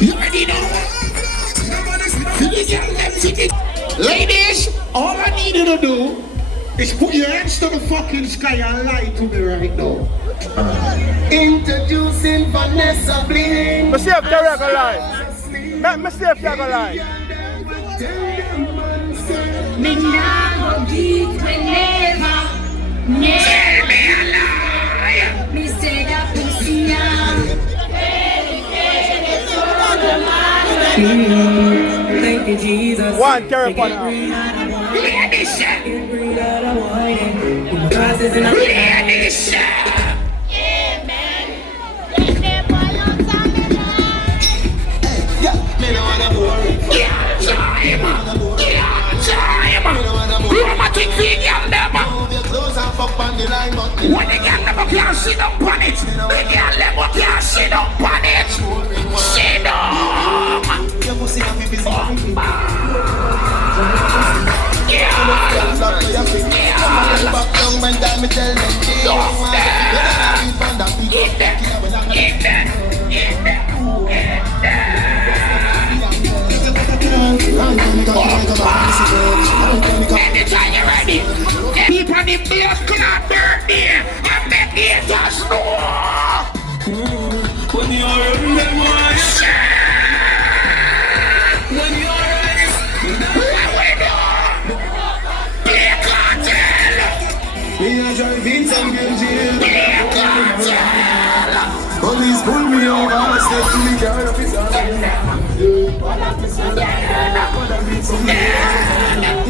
You already know. Ladies, all I need you to do is put your hands to the fucking sky and lie to me right now. Introducing Vanessa Bling. Me see if they're gonna lie. Me see if they're gonna lie. Me now give whenever. Tell me a lie. Me say that pussy thank you, Jesus. One terrible. Ladies, Chromatic video never. When the girl never can sit up on it, the girl never can sit up on it. Sit down. Anytime you're ready, people on the blood clot birthday, I make it just know. When you're ready, when you're ready, play cartel. We are driving some good jail. Play cartel. Police pull me over, step to the car of his arm.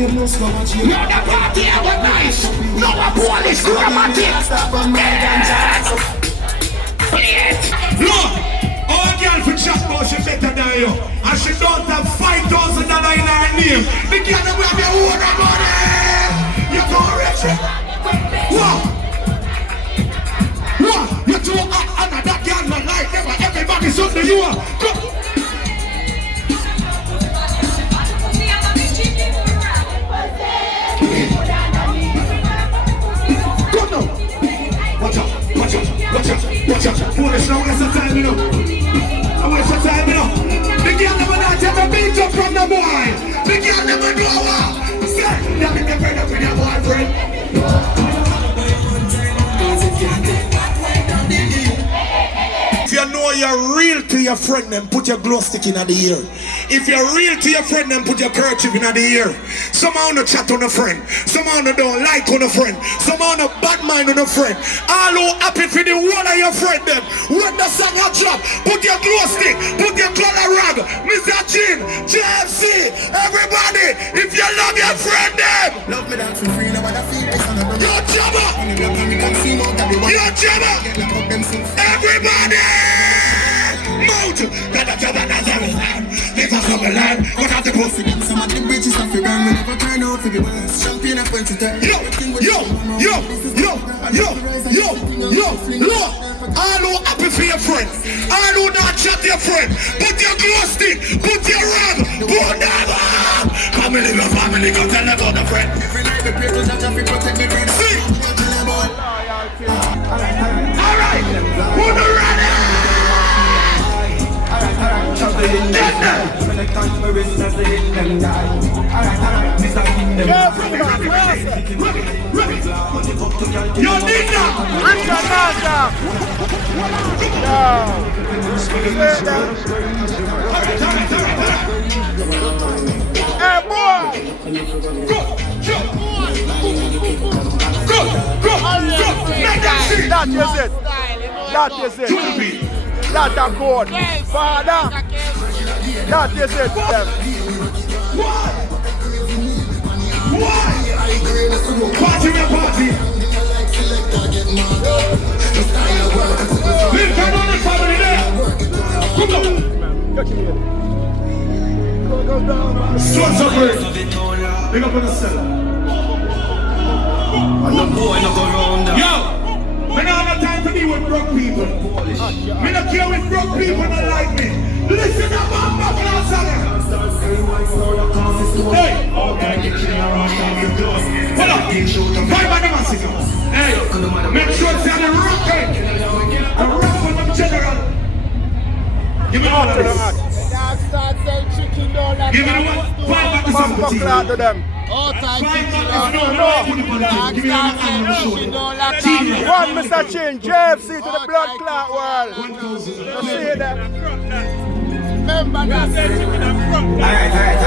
No, the party was nice. No, a Polish Chromatic. Look, all girl for chat about she better than you. And she don't have $5,000 in her name. The girl that will be own money. You go rich. What? What? You too hot under that girl not like never. Everybody's under you. Go. Watch out, Polish now waste your time, you know. I waste your time, you know. The girl never not take a beat up from the boy. The girl never know what. Say, that make them friend up with your boyfriend. If you know you're real to your friend, then put your glow stick in the ear. If you're real to your friend, then put your kerchief in the ear. Somehow no chat on a friend. Somehow no don't like on a friend. Somehow no bad mind on a friend. All who happy for the one of your friend them. When the song a drop, put your glow stick, put your color rag, Mr. Chin, JFC, everybody. If you love your friend them. Love me dance for free, nobody feel this on the road. Yo, Jabba! Yo, Jabba! Everybody! Mount! Gotta Jabba Nazareth. Live up from the land. What have the pussy? Some of the bridges of the gun will never turn out for the worst. Champion of 2010. Yo! Look! All who happy for your friend. All who not chat your friend. Put your glow stick. Put your rag. Put them up. Come and live your family. Go tell about the friend. Every night the people that have to protect me. See? Alright. Who the ready? You need that! Hey boy! Go! That is it! That is it! That's a code! Father! That is it! Why? Party with party! Live on the family there! Come on! Go down! Swans up here! Big up on the cellar! And the boy no go round that. Yo! I don't have time to be with broke people. I don't care with broke people that like me. Listen up, I'm Buffalo Sally. Hey! Hold on. 5 man massacre. Hey, make sure it's on the rock. Hey, a rock for them general. Give me all of this. Give me the 5 back to some Bumper clock to them. One, Mr. Chin, JFC to the blood clot world. You see that? Remember that. Alright.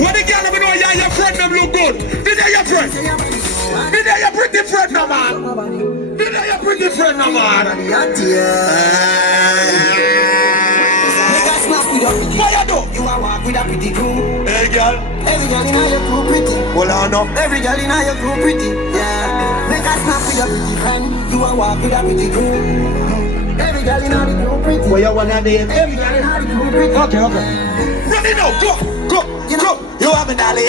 What the girl ever know your friend them look good? Did they your friend? Did they your pretty friend no man? Did they your pretty friend no man? What you do? You are walk with a pretty crew. Hey girl. Every girl in your crew pretty. Hold on up. Every girl in your crew pretty. Yeah. Make us snap with a pretty friend. You are walk with a pretty crew. Every girl in the crew pretty. What you wanna do? Every girl in the crew pretty. Okay. Run it now. Go. You have a dolly.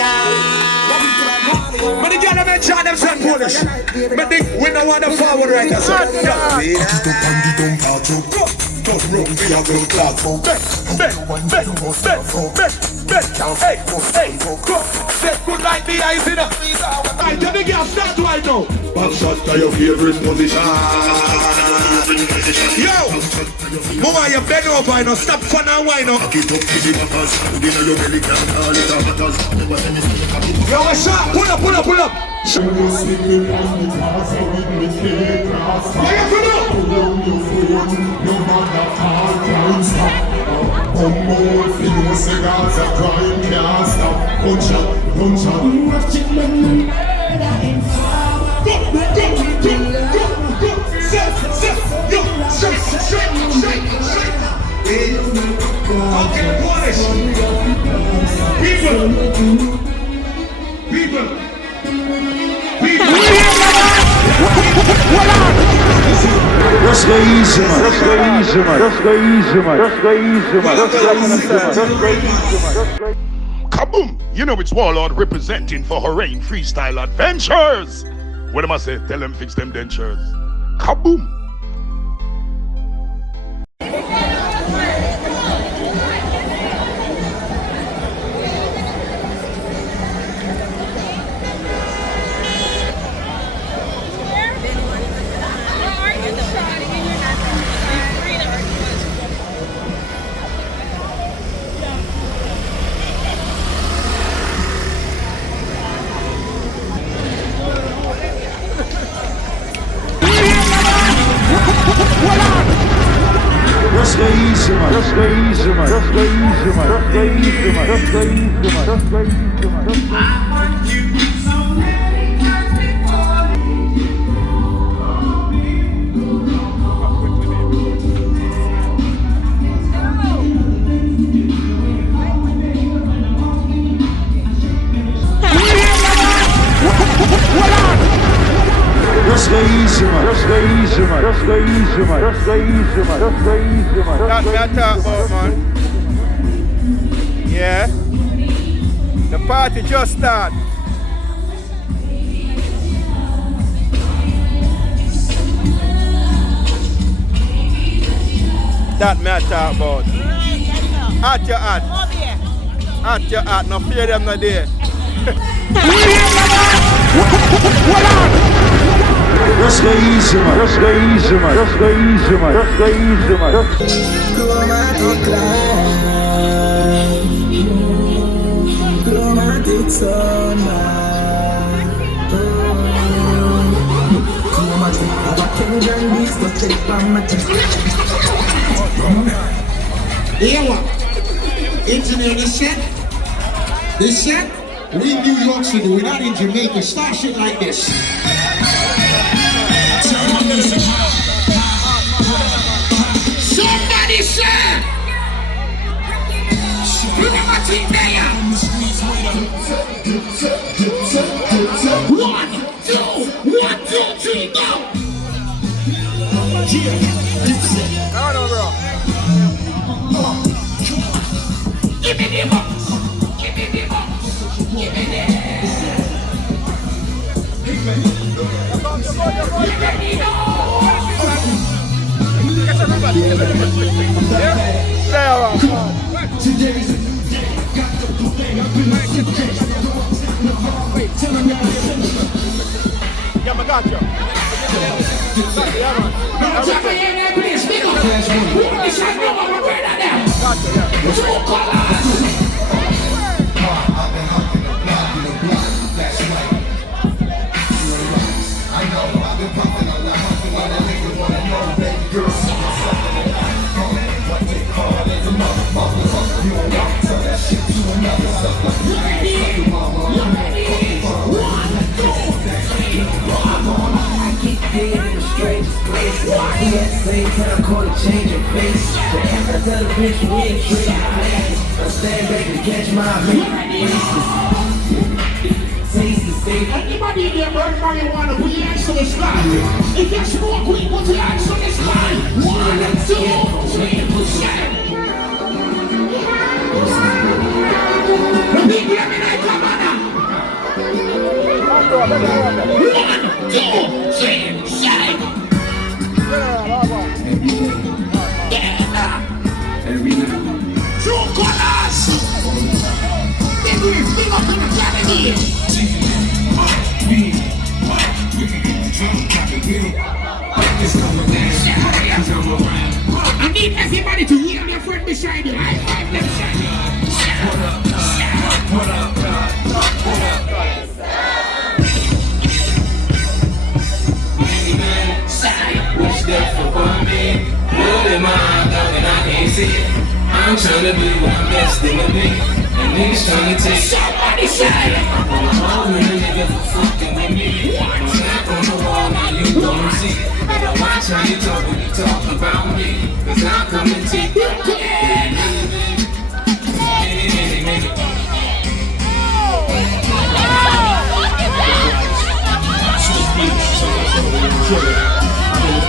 But the girl have been trying them son Polish. But we don't want to forward right now. Hey, good like the eyes in the right, tell the girl start right now. Back shot to your favorite position. Yo, mama, you bend over, you know, stop fun and wine up. Yo, a shot, pull up. People. Just go easy, man. Kaboom! You know it's Warlord representing for Oraine Freestyle Adventures. What am I say? Tell them fix them dentures. Kaboom! Just go easy, man. That's what I talk about, man. Yeah. The party just started. That me I talk about. At your hat. At your hat. No fear them no day. Just go easy, man. Chromatic son, Here what? Engineer this set, we in New York City, we're not in Jamaica. Start shit like this. Somebody say, look at my team there. 1, 2, 3, go. No, bro. Give me the box. Give me the box. Give me the Yeah, I got you. Yeah, man. Trhue Colors. Same time, call it change of face. But after I tell the bitch we ain't trading places, I stand back and catch my taste the same. Anybody in there burn marijuana, put your hands to the sky. If you smoke weed, put your hands to the sky. 1, 2, 3, 4. The people let me know, come on now. 1, 2, 3, 4. Trhue Colors. They do this big up in the family. I need everybody to hear their friend beside you. High five them. What up? Wish that for me, put in my eye, and I can't see it. I'm trying to be what I'm destined to be, and niggas trying to take somebody say all the niggas for fucking with me. Snap on the wall, now you gon' see it. Better watch how you talk when you talk about me, cause I'm coming to you.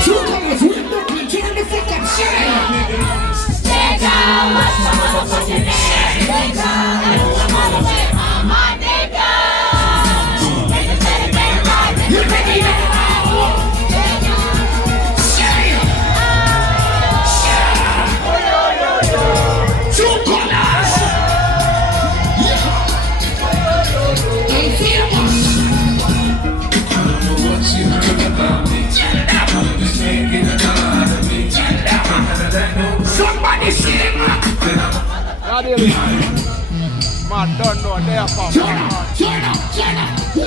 Trhue Colors, we're Brooklyn, turn the fuck up, shine. Trhue Colors. Somebody sing. Man, don't know they are from. Turn up. 1,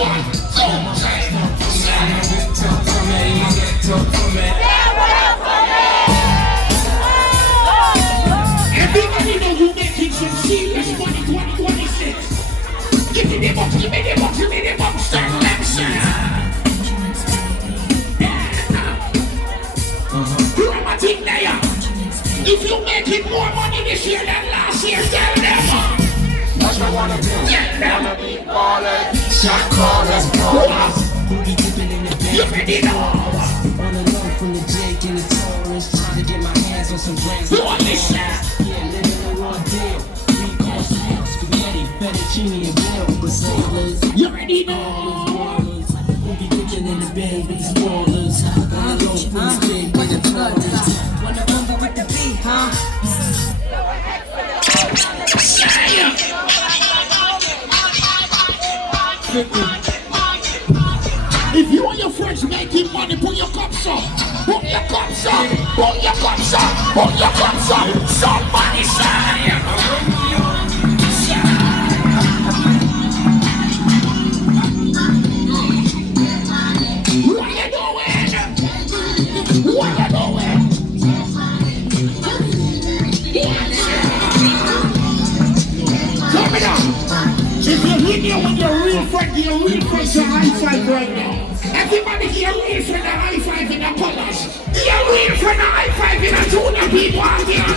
2, 3. Everybody know you making some serious money 2026. Give me the box, give me the box, give me the box. Start that shit. Chromatic layer. If you making more money this year than last year, tell them. What you wanna be? Tell them. Shot callers, ballers. You ready now? On the low from the Jake and the Taurus, trying to get my hands on some grams. You understand? Yeah, living a raw deal. 3 course meal, spaghetti, fettuccine, and bill. But sailors, You ready now? ballers. Who be cooking in the bed with the spoilers? On the low from the Jake and the Taurus. Wanna rumble with the beat, huh? If you and your friends making money, put your cups up. Put your cups up. Put your cups up. Put your cups up. Somebody say. What you doing? What you doing? Turn me down. If you're here with your real friend to high five right now. Everybody here real friend to high five in the colors. You're real friend to high five in the junior people out there.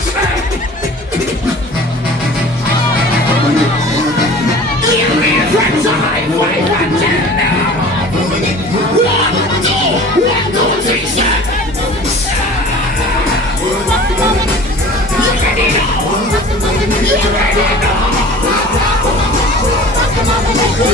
You're real friend to high five and tell them. 1, 2, 1, 2, 3, 4. Just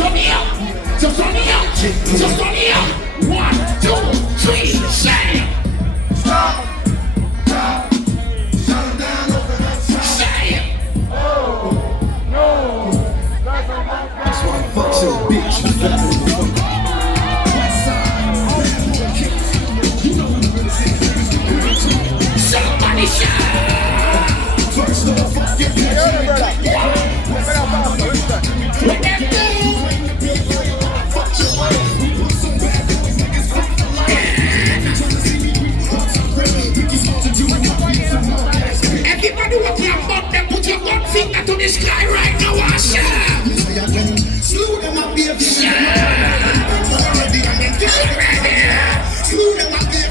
on me up. Just on me up. Just on me up. 1, 2, 3, say. Stop. Stop. Shut him down over that side. Say. Oh, no. That's why I fuck your bitch. West side. You know what I'm gonna say. Somebody shout. First of all, fuck your bitch. Everybody walk your butt, then put your one finger to the sky right now, Asha. Slew them up, baby. Slew them up, baby.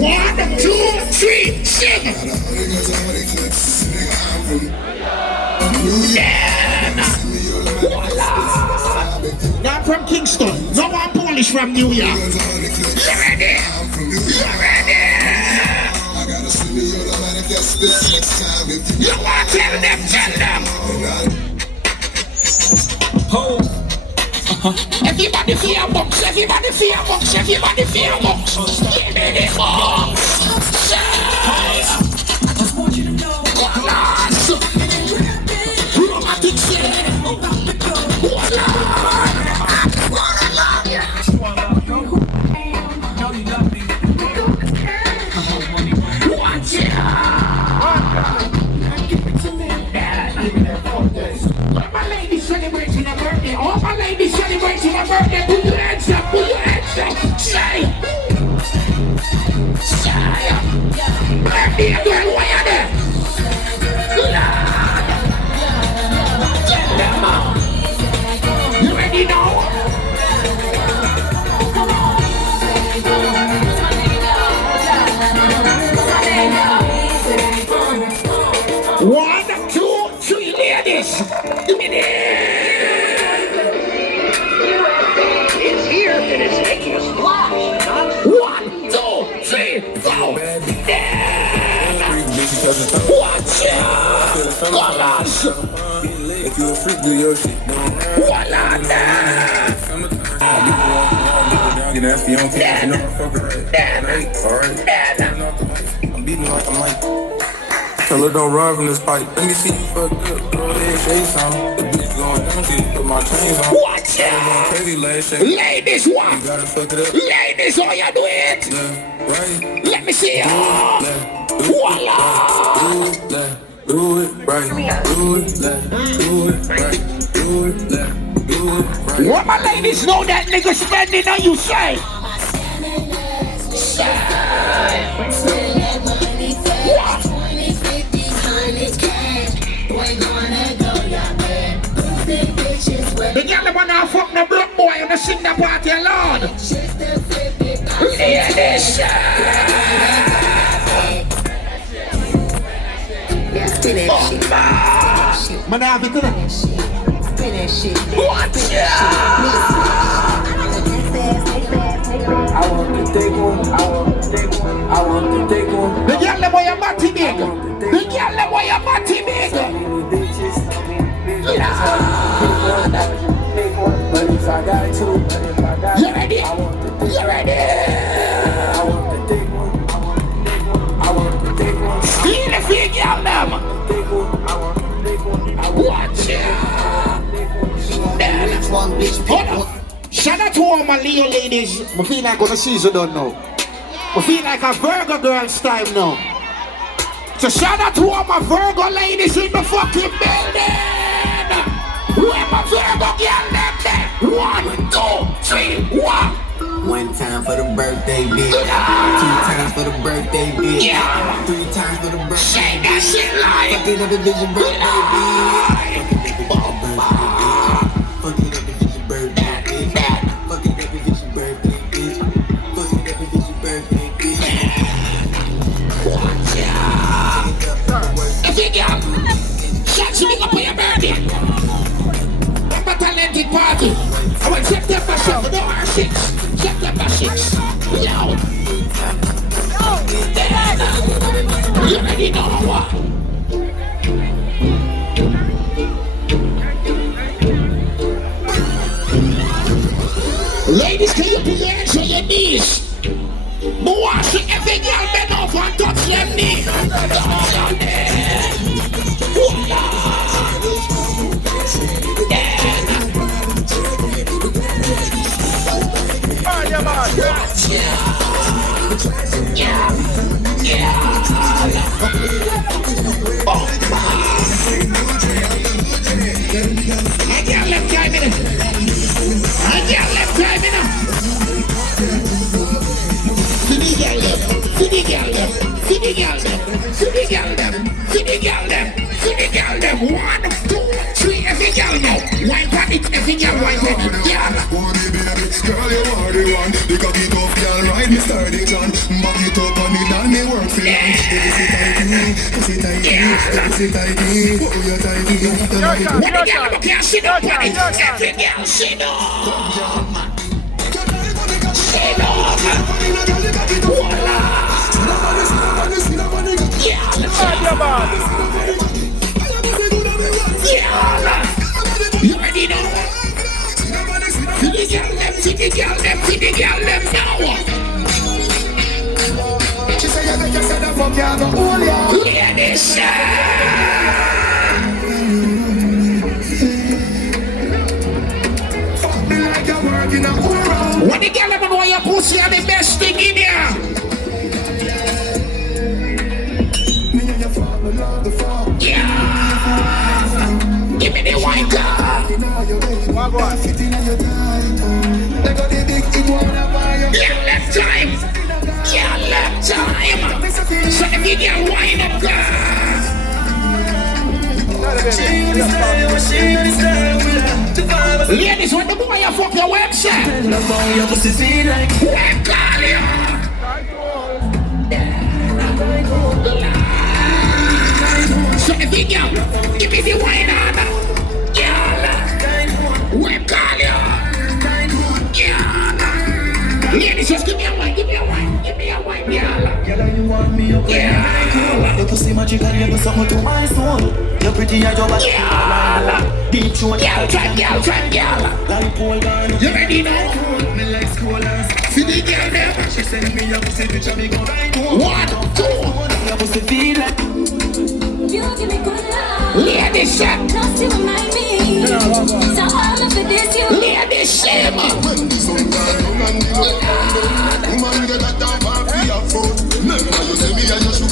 One, two, three, sing. Not from Kingston. No one Polish from New York. You ready? You ready? You want to tell them, tell them. Everybody fear box, everybody fear box, everybody fear box. Give me the box. I just want you to know. Chromatic shit. Watch it. All my ladies celebrating a birthday. All my ladies celebrating a birthday. Put your hands up. Put your hands up. Say. Birthday girl, why are there? You ready now? One, two, three, ladies. Give me this. It's here and it's making a splash. 1, 2, 3, 4. Watch it. Colors. If you a freak, do your shit. Voila. Get nasty on TV, you know I fuck it. Alright. I'm beating like a mic. Tell her don't run from this pipe. Let me see you fucked up. Go ahead, say something. The bitch going down to you. Put my chains on. Watch out. Ladies, what? You gotta fuck it up. Ladies, all you do it. Right. Let me see you. Voila. Do it right. Do it left. Do it right. Do it left. Do it right. What my ladies know that nigga spending on you say? What? The girl wanna fuck the black boy and sing the party alone. Ladies, man, I have it today. What? I want to take one. I want to take one. I want to take one. The girl boy a matty big. The girl boy a matty big. But if I got two, you ready? You ready? I want to take one. I want to take one. Feel the big girl them. Watch it. Hold on. Shout out to all my Leo ladies. I feel like on the season don't know. I feel like a Virgo girl's time now. So shout out to all my Virgo ladies in the fucking building. Where my Virgo girl them there? 1, 2, 3, 1. One time for the birthday bitch, 2 times for the birthday bitch, 3 times for the birthday. Say that shit like fuck it up if it's your birthday bitch. Fuck it up if it's your birthday bitch. Fuck it up if it's your birthday bitch. Fuck it up if it's your birthday bitch. already know what. Ladies, can you put your hands on your knees? But watch it, every girl bend over and touch them knees. I can't left time in it. I can't left time in it. Fiddy girl them, fiddy girl them, fiddy girl them, fiddy girl them, fiddy girl them, fiddy girl them. 1, 2, 3, every girl now. Wipe on it, every girl wipe on it. Girl, you are the one. The cocky tough girl ride me sturdy John. Back it up on it and me work for you. Pussy tighty. Oh, you tighty. when the girl look here, sit up on it. Every girl sit up. Sit up. Voila. Yeah. You ready now? Fiddy girl them, fiddy girl them, fiddy girl them now. She say you make yourself a fuck, you go hold ya. Ladies, fuck me like you're working a whore. when the girl ever know your pussy are the best thing in here. Me and your father love the fuck. Yeah. Give me the white car. Yeah, left time. Yeah, left time. So the video wind up, girl. Ladies, when the boy you fuck your website, web call you. So the video, give me the wine on. Yeah, web call you. Yeah, ladies, just give me a wine, give me a wine, give me a wine, yeah. You want me up Yeah. your pussy magic and you do something to my soul. You're pretty as your body. Yeah. Deep throat. Girl, try, girl. Like pole gun. You ready now? Me like scrollers. For the girl there. She send me a pussy picture, me go right home. 1, 2. Your pussy feel like. You give me good love. Ladies, Just you remind me. So all of this you. ladies, shame.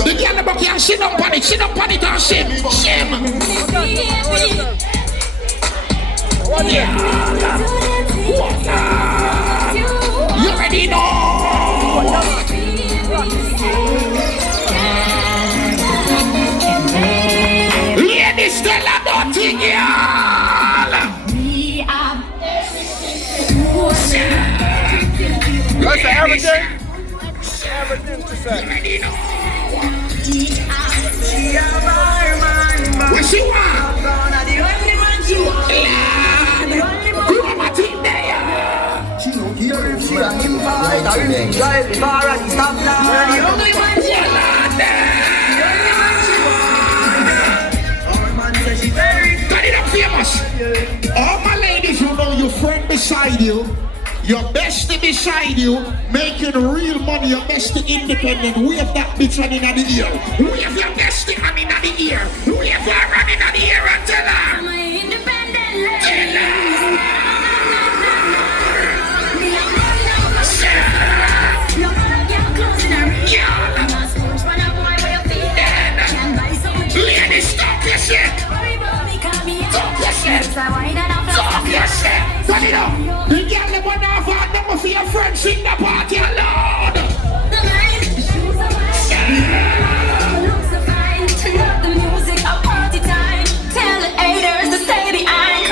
The girl about here, sit up on it, and shame. You ready now? Ladies, tell her nothing, girl. That's everything to say. You ready now? What she want? You want my team there? Got it up famous. All my ladies, you know your friend beside you, your bestie beside you, making real money, your bestie independent. Wave that bitch running in the ear. Wave your bestie running in the ear. Wave her running in the ear and tell her. I'm an independent lady. Tell her. Ladies, stop your shit. Stop your shit. Stop your shit. Turn it up. The girl that went off and number for your friends in the party alone. Looks so fine. Love the music, a party time. Tell the haters to stay behind.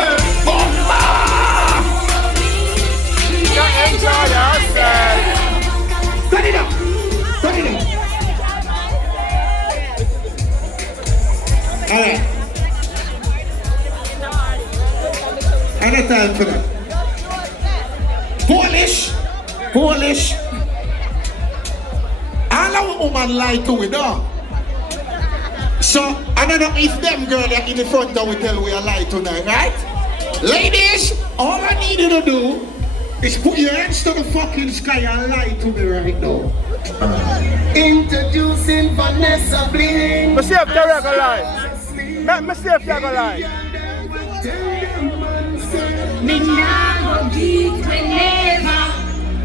Enjoy yourself. Turn it up. Turn it up. Alright. I got time for that. Polish. All our woman lie to it, though. So, I don't know if them girl that in the front that will tell we a lie tonight, right? Ladies, all I need you to do is put your hands to the fucking sky and lie to me right now. Introducing Vanessa Bling. Me see if they're gonna lie. Me see if they're gonna lie. Me nah go give me never.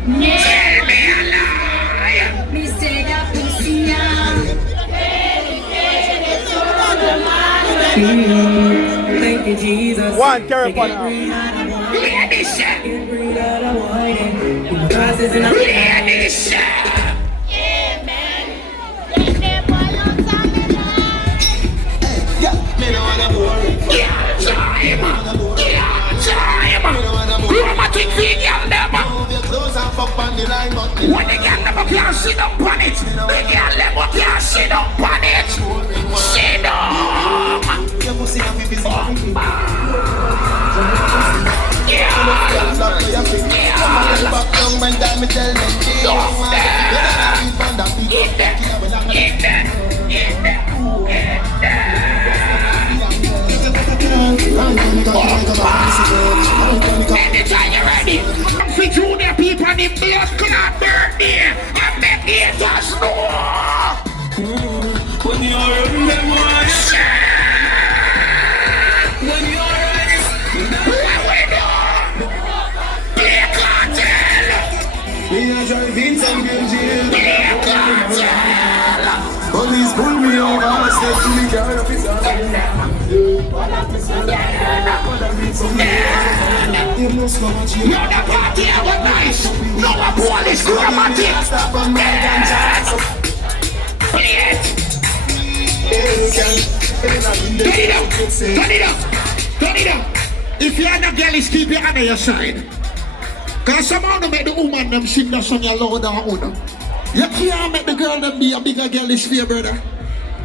Tell me a lie. Me say that pussy now. Thank you, Jesus. One terrible now. Ladies, Chromatic video, never. When the girl never can sit up on it, the girl never can sit up on it. Sit up. Anytime you're ready, for junior people in blood clot birthday, I make it just know. When you're ready, when you're ready, play cartel. We are driving some good jail. Play cartel. Police pull me over, step to the car of his house. No, the party was nice. No, a Polish Chromatic. Play it. Turn it up. Turn it up. Turn it up. If you're not girlish, keep your hand on your side. Cause somehow to make the woman them sing that song you loud down on. You can't make the girl them be a bigger girlish for your brother.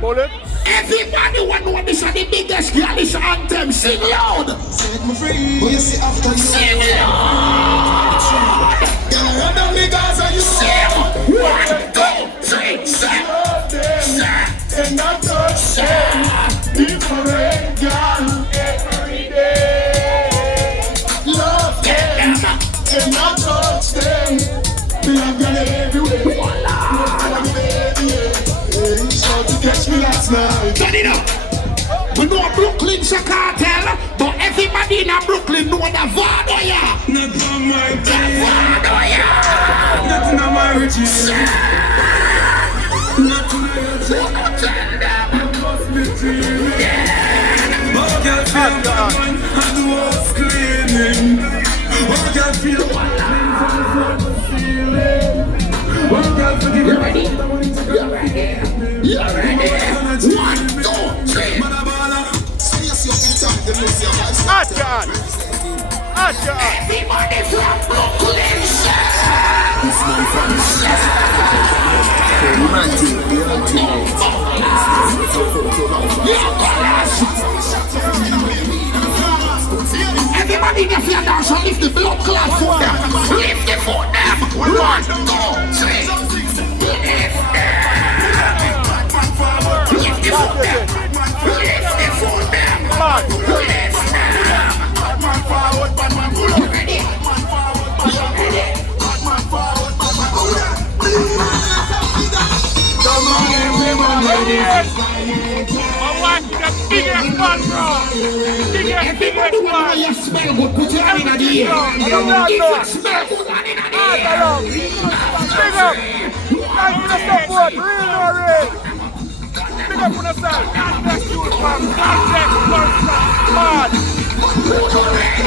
Bullet. Everybody want to know this is the biggest girlish anthem. Sing loud. Set me free. Sing loud. Girl, run down the Gaza, you sing. 1, 2, 3, sing. And not touch them. Different girl every day. Love them. And not touch them. Me have girl everywhere. Catch me last night. Turn it up. We know Brooklyn's a cartel, but everybody in Brooklyn know the Vardoya. Not from my team. Vardoya. Not in my riches. Not to my riches. I must be true. Oh, girl, feel bad man, and the walls cleaning. Oh, girl, feel bad man, oh, girl, forgive me. You ready? You ready? You ready? 1, 2, 3. At your hand. At your hand. Everybody from Brooklyn. Everybody in the field dance and lift the blood clot for them. Lift the foot them. 1, 2, 3. Lift them. Lift the foot them. Lift the foot them. Lift them. You ready? You ready? Come on, everybody. I'm watching the biggest one, bro. Everybody want to smell good. Put your hand in the ear. If you smell good, hand in the ear. Big up. Thank you for the support. Real or real. Big up on yourself. God bless you from God bless God. What a win.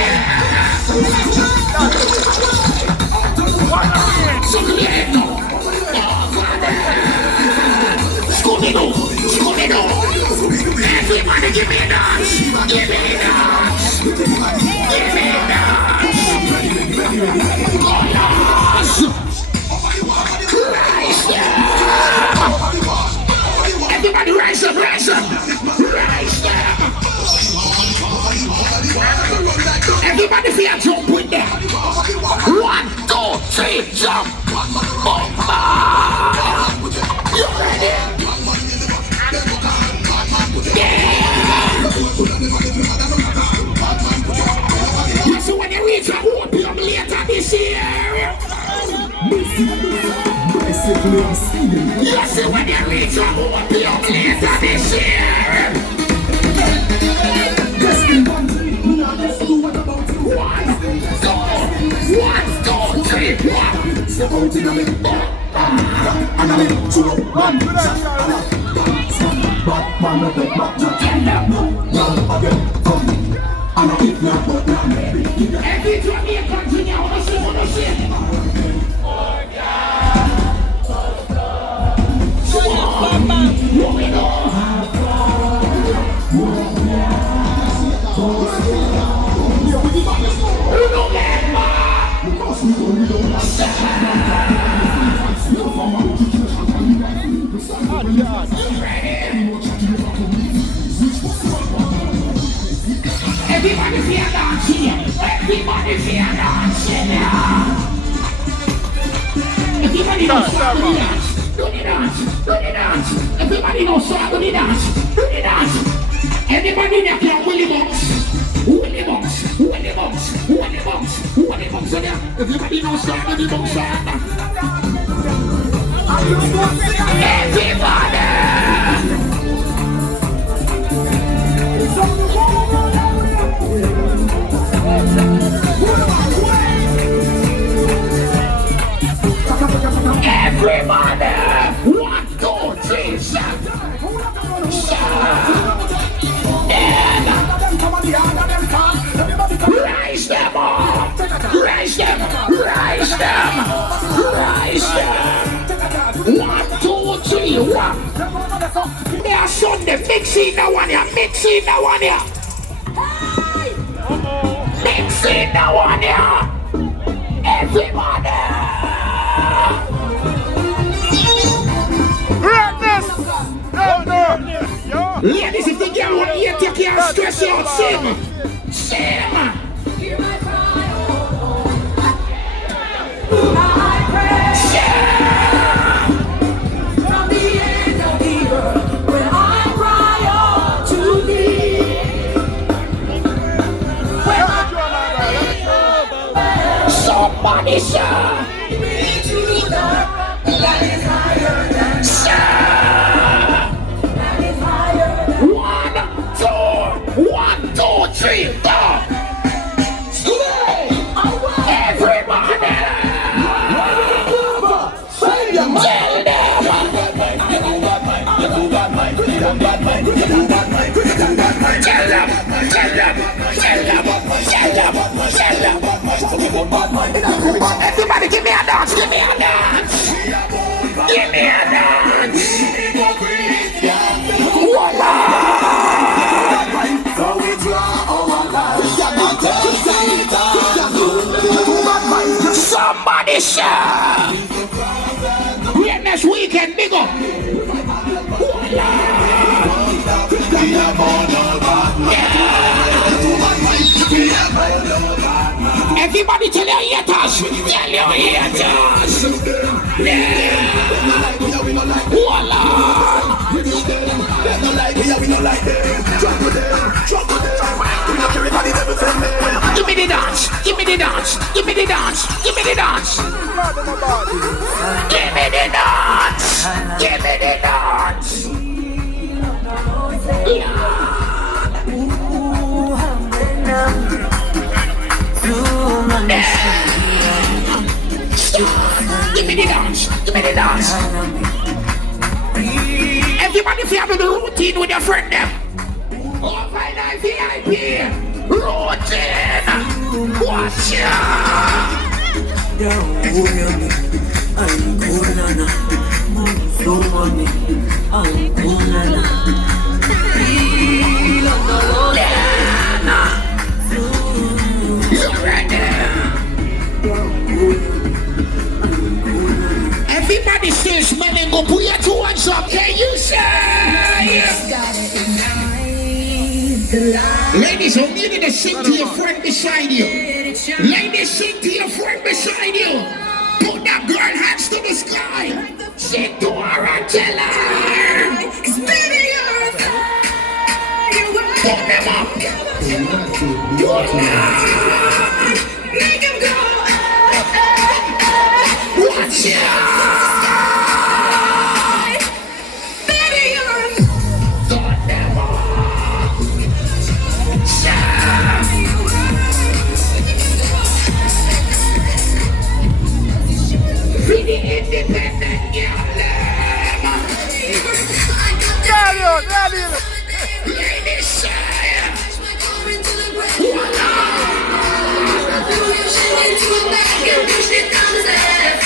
Scooby-Doo. Scooby-Doo. Everybody give me a dance. Give me a dance. Give me a dance. Colors. Rise up. Everybody rise up, rise up. Rise up. Everybody feel jump with them. 1, 2, 3, jump. You ready? You see when you reach a opium later this year. You see when you reach a opium later this year. One, two, three, one. Step out in a minute. And a minute, two, one. Batman of the Batman. Now again, come. And I keep my butt down. Every time you continue, I want to see. Everybody's here dancing. Everybody's here dancing. Everybody knows how to dance. Do the dance. Do the dance. Everybody knows how to dance. Do the dance. Everybody there can Willy Box. Willy Box. Willy Box. Willy Box. Willy Box. Everybody knows how to do the box. Everybody. Everybody, 1, 2, 3, shout. Rise them up, rise them, rise them, rise them. 1, 2, 3, 1. They are Sunday, mixing that one here, mixing that one here. Mixing that one here. Everybody. Ladies, if the girl want you to take your stress out, sing. Sing. Somebody shout. One, two, three, go! Everybody! Tell them. Everybody give me a dance, give me a dance! Give me a dance! Somebody shout! Next weekend, big up! Everybody tell your haters! Tell your haters! Voila! Give me the dance! Give me the dance! Give me the dance! Give me the dance! Give me the dance! Give me the dance! Give me the dance! Give me the dance! Everybody if you have the routine with your friend them. O.F.A VIP! Routine! Watch ya! I'm cool, nana. Slow money. I'm cool, nana. Feel on the road. You're right there. Everybody still smelling go put your 2 hands up. Can you say? Ladies, I need you to sing to your friend beside you. Ladies, sing to your friend beside you. Put that girl hands to the sky. Sing to her and tell her. 'Cause baby, you're a firework. Make him go. Watch out. Baby, you're a independent girl. Ladies,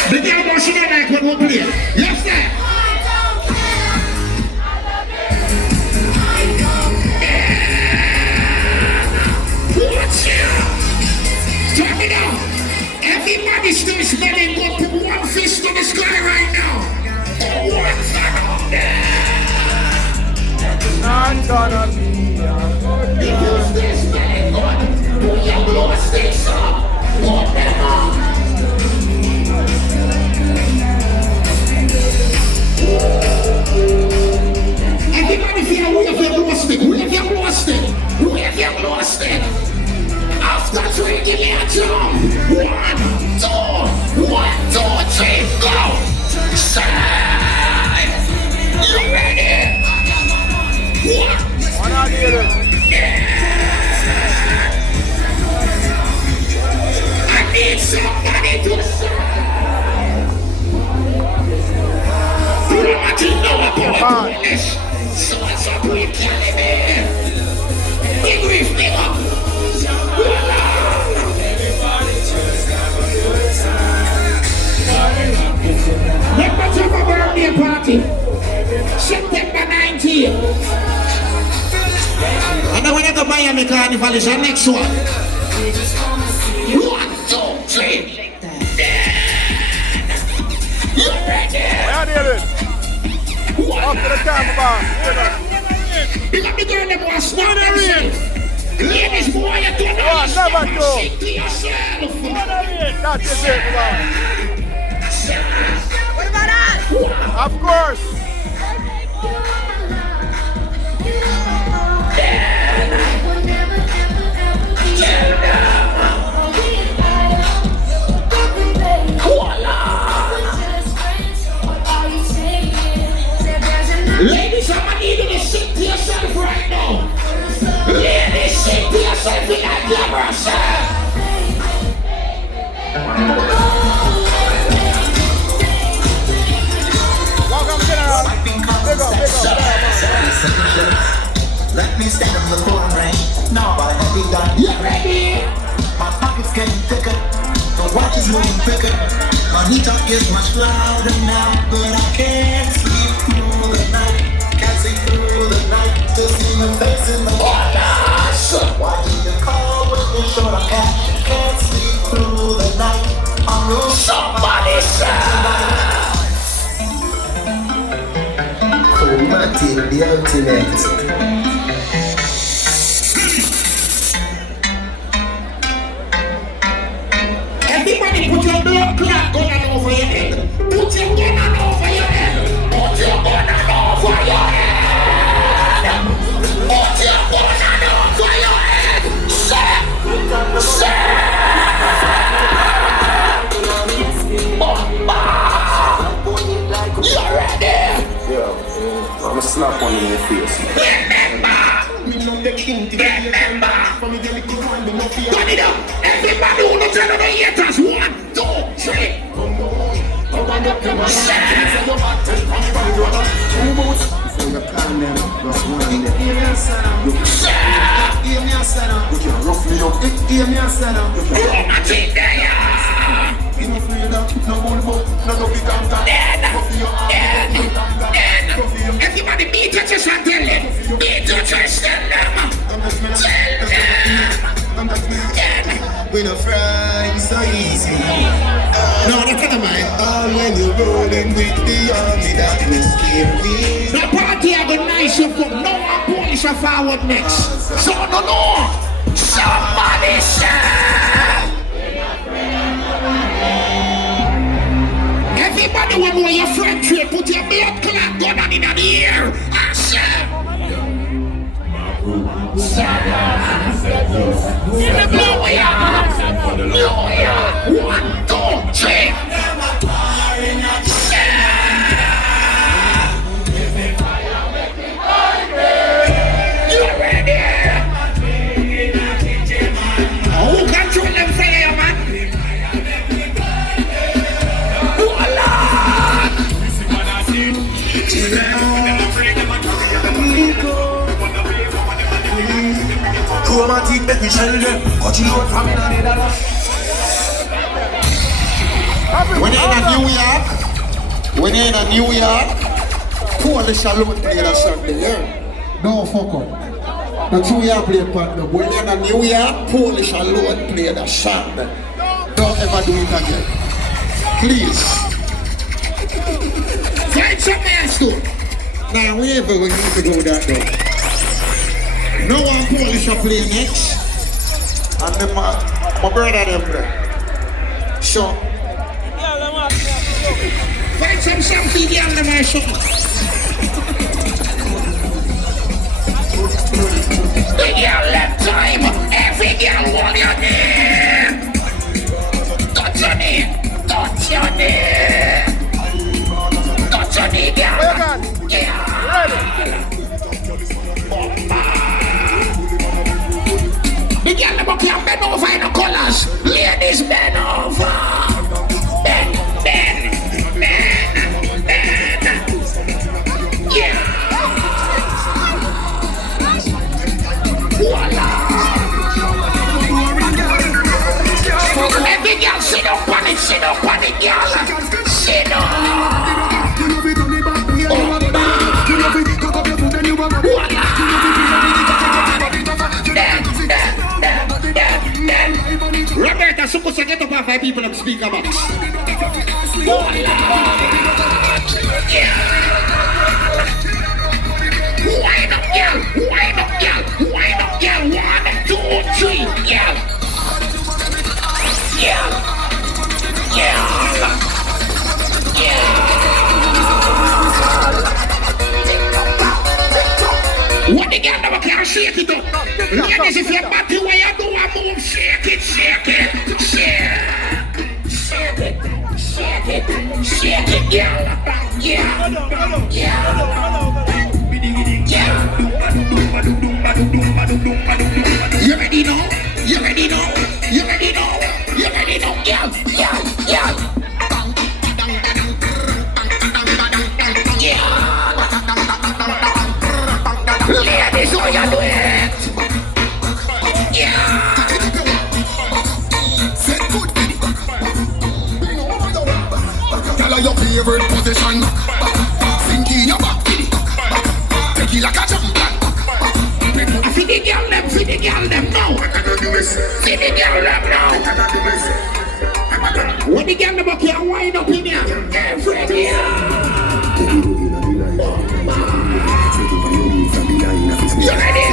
the girl wants you to like what we play. Yes, sir. Watch out. Turn it down. Everybody still smelling good. Put one fist to the sky right now. What's that up there? Not gonna be if you still smelling good, put your glow sticks up. Put them on. Everybody feel wave your glow stick. Wave your glow stick. Wave your glow stick. After 3, give me a jump. 1, 2, 1, 2, 3, go. Side. You ready? One out here. I need somebody to side. Polish Noah Powa. So it's a great caliber. Big reef, big up. Let's have a birthday party. September 19th. And then when you go Miami Carnival is the next one. 1, 2, 3. You ready? Up to the camera bar. You got the girl that wants to snap themselves. Ladies, boy, you don't know how to snap and shake to yourself. That is it, man. What about that? Of course. Ladies, I'm gonna need you to sit to yourself right now. Ladies, sit to yourself in that camera, sir. Welcome, General. Big up. Let me stand on the floor, right? Now, but I think that you ready? My pocket's getting thicker, the watch is moving quicker. My heat talk is much louder now, but I can't sleep through the night. Can't sleep through the night. Still see your face in the flash. Why do you call when you're short on cash? Can't sleep through the night. I'm real somebody say. Chromatic, the ultimate. Everybody put your blood clot gun over your head. Put your gun over your head. Put your gun over your head. Put your gun over your head. Say. Bomba. You ready? Yeah, I'ma slap one in your face. Remember. Turn it up. Everybody who knows another haters. 1, 2, 3. Everybody beat your chest and tell them. Beat your chest, tell them. We no fry so easy. No, that's not mine. All when you're rolling with the army that will scare me. The party I got nice you from no one Polish O.F.A what next. So no. Somebody say. Everybody when know your friend trade, put your blood clot gun on in the air. I say. New York. 1, 2, 3. You ready? Who control them fire, man? Chromatic, make me shell them. Cut you out from in the Netherlands. When you're in a New York, Polish alone play that Sunday, yeah? No fuck up. The Trhue York play partner. When you're in a New York, Polish alone play that Sunday. Don't ever do it again. Please. Find something else to. Now, we need to go that way. No one Polish will play next. And then my brother them there. So find some something here on my show. The girl left time. Every girl want your name. Touch your name. Touch your name. Touch your name, girl. Yeah. The girl never can bend over in the colors. Ladies, bend over. Bend. Yeah. Voila. Every girl sit up on it, girl. Sit up. Roberta, supposed to get up and 5 people and speak about. Yeah. Wind up, girl. Wind up, girl. Wind up, girl. 1, 2, 3, yeah. Yeah. Yeah. What the girl never can shake it up. Ladies, if you're back to where you do a move, shake it. Shake it, girl. Yeah. You ready now? Yeah. Ladies, how you do it? Yeah. Tell her your favorite position. Sink in your back, take it like a champion. Feed the girl them now. Feed the girl them now. When the girl them can wind up in here, every You ready?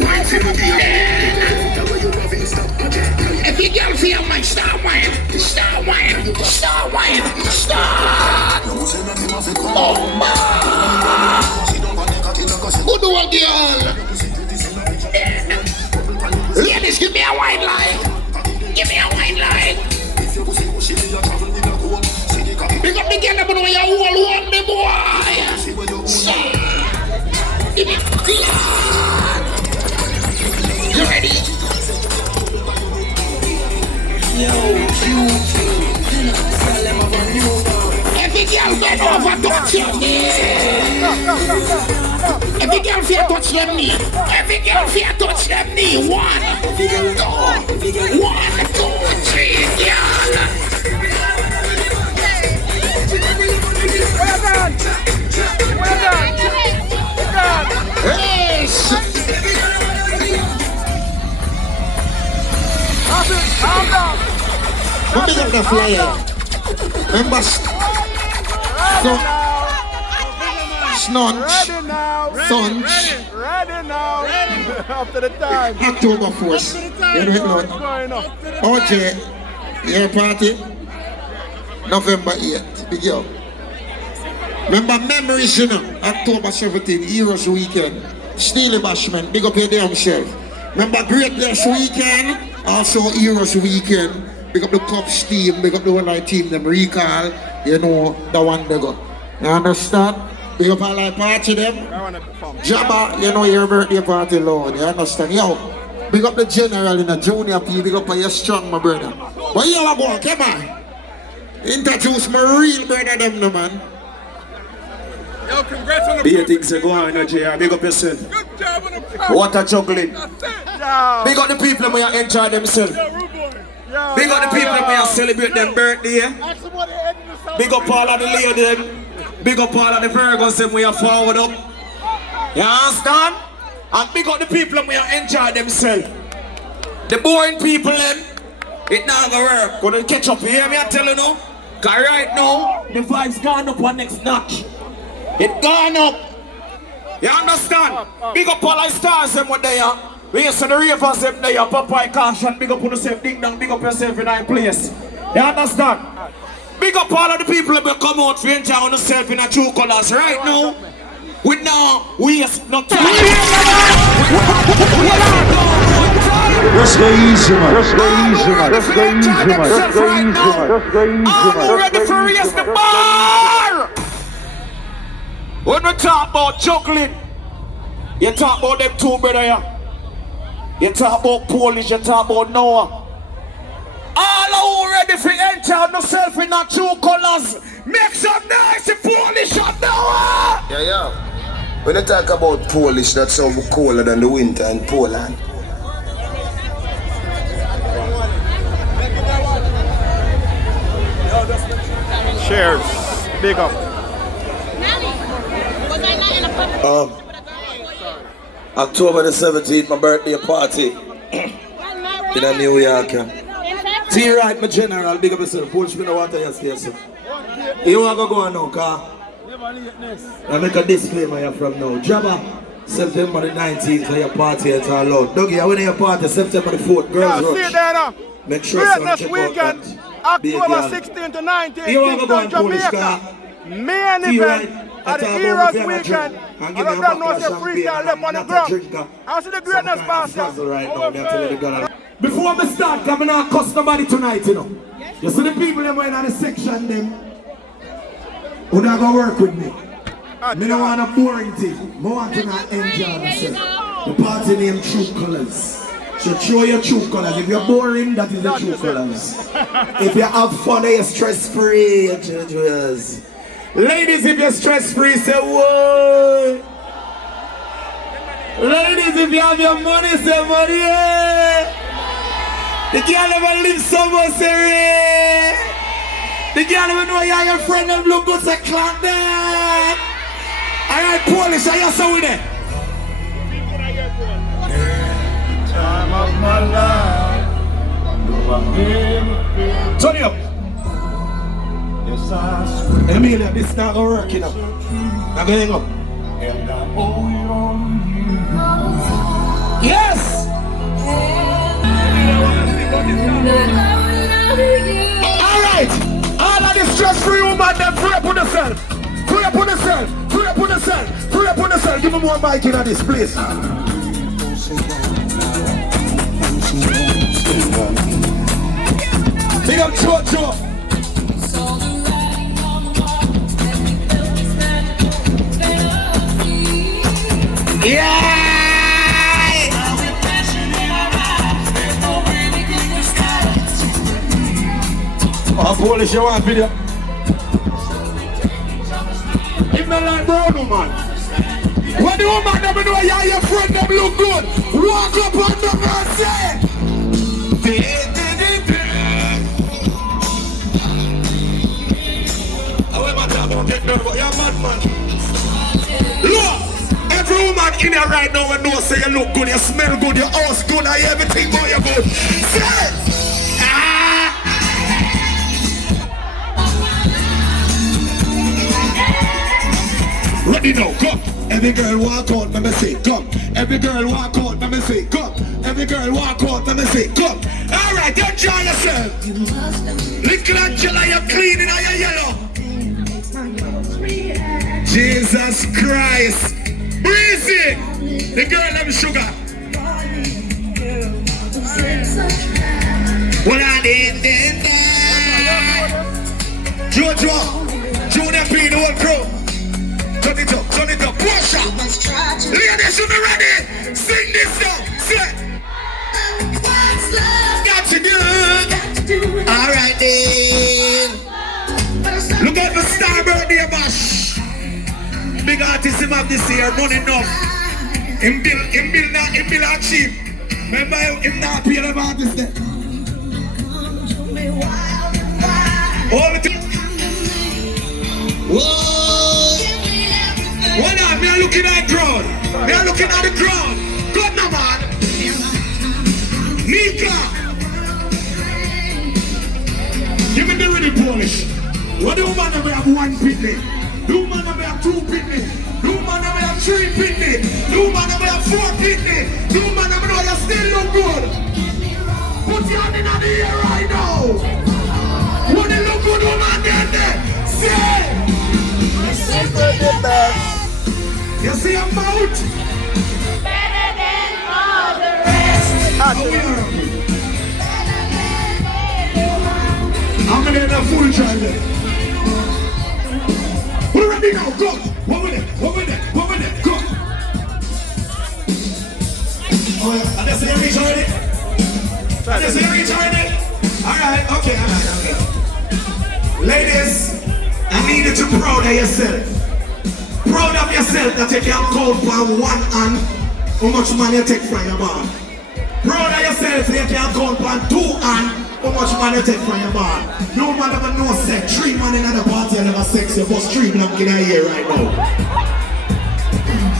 Watch If you girl feel my star wine. Oh man. Good one, girl. Ladies, give me a wine line. Pick up the girl that know you all want the boy. Give me You ready? Every girl bend over, touch your knee. Every girl fear touch them knee. 1, 2, 3, girl. Well done. Yes. Calm down. Let me get the flyer. Remember, Snunch. Ready now. Sunch. Ready now. Up to the time. October 4th. You know it now. Going up. OJ, your party? November 8th. Big yo. Remember memories, you know. October 17th, Heroes Weekend. Steely Bashman, big up your damn self. Remember Greatness Weekend? Also Heroes Weekend. Big up the Cups team, big up the one night team, them recall. You know, the one they go. You understand? Big up all like party them. Jabba, you know your birthday party, Lord. You understand? Yo, big up the general in the junior P, big up your strong, my brother. But you are going, come on. Introduce my real brother them, no man. Yo, congrats on the Be a thing say go on, JR. Big up yourself. Good job on the What a juggling. That's it. Big up the people who enjoy themselves. Big up the people who celebrate their birthday. Big up all of the ladies. Big up all of the Virgos them we are forward up. You understand? And big up the people who enjoy themselves. The boring people them, it not gonna work. Gonna catch up, you hear me? I tell you now. Cause right now, the vibes gone up one next notch. It gone up. You understand? Big up all the stars them what they are. We used to the ravers them they are. Papa caution. Big up on yourself. Ding dong. Big up yourself in that place. You understand? Big up all of the people that will come out for enjoy yourself in a Trhue Colors. Right now, we now waste no time. Let's go easy, man. Let's go easy, man. Let's go easy, man. Let's go easy, man. Let's go easy, man. Are you ready for raise the bar? When we talk about juggling, you talk about them two brother here. You talk about Polish, you talk about Noah. All who ready for enter themselves in a Trhue Colors, make some noise in Polish and Noah! Yeah. When you talk about Polish, that's how colder than the winter in Poland. Cheers. Big up. October the 17th, my birthday party in New York. T-Right, my general, big up yourself. Polish me no water yesterday. You want to go on now, car? I make a disclaimer here from now. Jabba, September the 19th, for your party at our Lord. Dougie, I went to your party September the 4th, Girls Rush. Make sure Greatness Weekend, October 16th to 19th, Kingston, Jamaica. Main event at the Heroes Weekend. I don't know if Freestyle left on the ground. I see the Greatness Bastard. Before we start, I'm not cuss nobody tonight, you know. You see the people them in the section them who not gonna work with me. Me don't want a boring thing. I want to not enjoy myself. The party name Trhue Colors. So show your Trhue Colors. If you're boring, that is the Trhue Colors. If you have fun, you're stress-free. Ladies, if you're stress-free, say whoa. Ladies, if you have your money, say money. Yeah. The girl never live somewhere, say the girl never know you are your friend and look good, say clock there. Alright, Polish, are you so with it? Time of my life. Turn it up. Yes, I swear. Emilia, this is not gonna work, you know. Now go hang up. And I owe it on you. Yes! Alright! All of this stress-free woman, then free up on yourself. Free up on yourself. Free up on yourself. Free up on yourself. Give me more mic in this place. Big up Jojo. Yeah! Oh, Polish, you want video? If not like brown woman. When the woman never know you and your friend them look good, walk up on them and say, look, every woman in here right now and know say you look good, you smell good, your house good, and everything about you good. Say, ready now, come. Every girl walk out, let me say, come. Every girl walk out, let me say, come. Every girl walk out, let me say, come. Alright, enjoy yourself. Little Angela, you're cleaning and you're yellow. Jesus Christ. Breezy. The girl have sugar. What I did there. Jojo, Junior P, the whole crew. Turn it up, push up. Ladies, you be ready? Sing this song, say. What's love got to do? Alright then. Look at the star birthday bash. Big artist him up this year, money enough. Him bill not cheap. Remember him not pay the artist there. All the time. Whoa! What up? Me are looking at the ground. Me are looking at the ground. Good now, man. Nika. Give me the rhythm, Polish. What do you man we have one pitney? Do you man we have two pitney? Do you man we have three pitney? Do you man we have four pitney? Do you man we know you still look good? Put your hand in the air right now. What do you look good, woman? There? Say. You see a mouth? Better than all the rest. How many in a full child there? We're ready now, go! What with it? Go! Oh yeah, and that's the reach already? Alright, okay. Ladies, I need you to be proud of yourself. Proud of yourself that you can count from one hand how much money you take from your man. Proud of yourself that you can count from two hands how much money you take from your man. No man ever know sex. 3 man in the party and never sex you, but 3 blank in a year right now.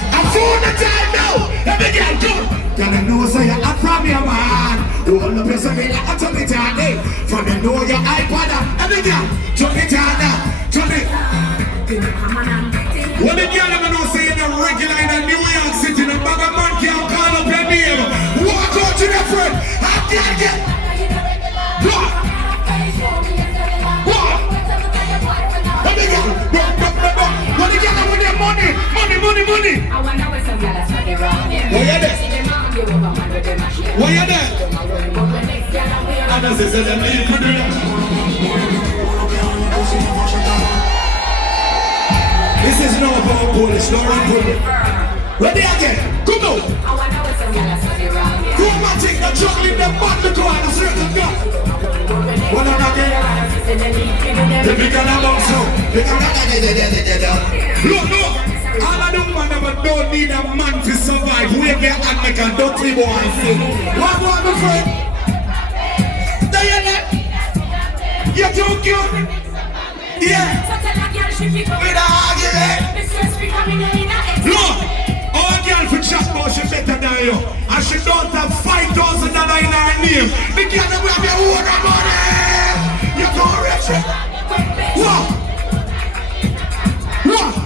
I'm full the time now. Let me get good. Gotta know so you're hot from your man. Hold up yourself in like a turn it on day. From you know your iPod. Every girl, turn it on now. Turn it. What the girl ever know say in a regular in a New York City, the bag of man can't call up your name. Walk out to their friend. I can't get. What? What the girl? What the girl with their money? Money. I wonder where some girls for the wrong. Where you there? Where you there? And as I said, I'm leaving for the This is no about Polish, no Polish. Ready again? Come on. Chromatic, the juggling them back the car and a certain gun. One on again. The big and a bounce now. Look. All of them man never don't need a man to survive. Wave your hand like a dirty boy and say, what, my friend? There you go. You're too cute. Yeah. With a argument. Look, all girl for chat about she better than you. And she don't have $5,000 in her name. The girl that will have your own money. You don't rich it. What?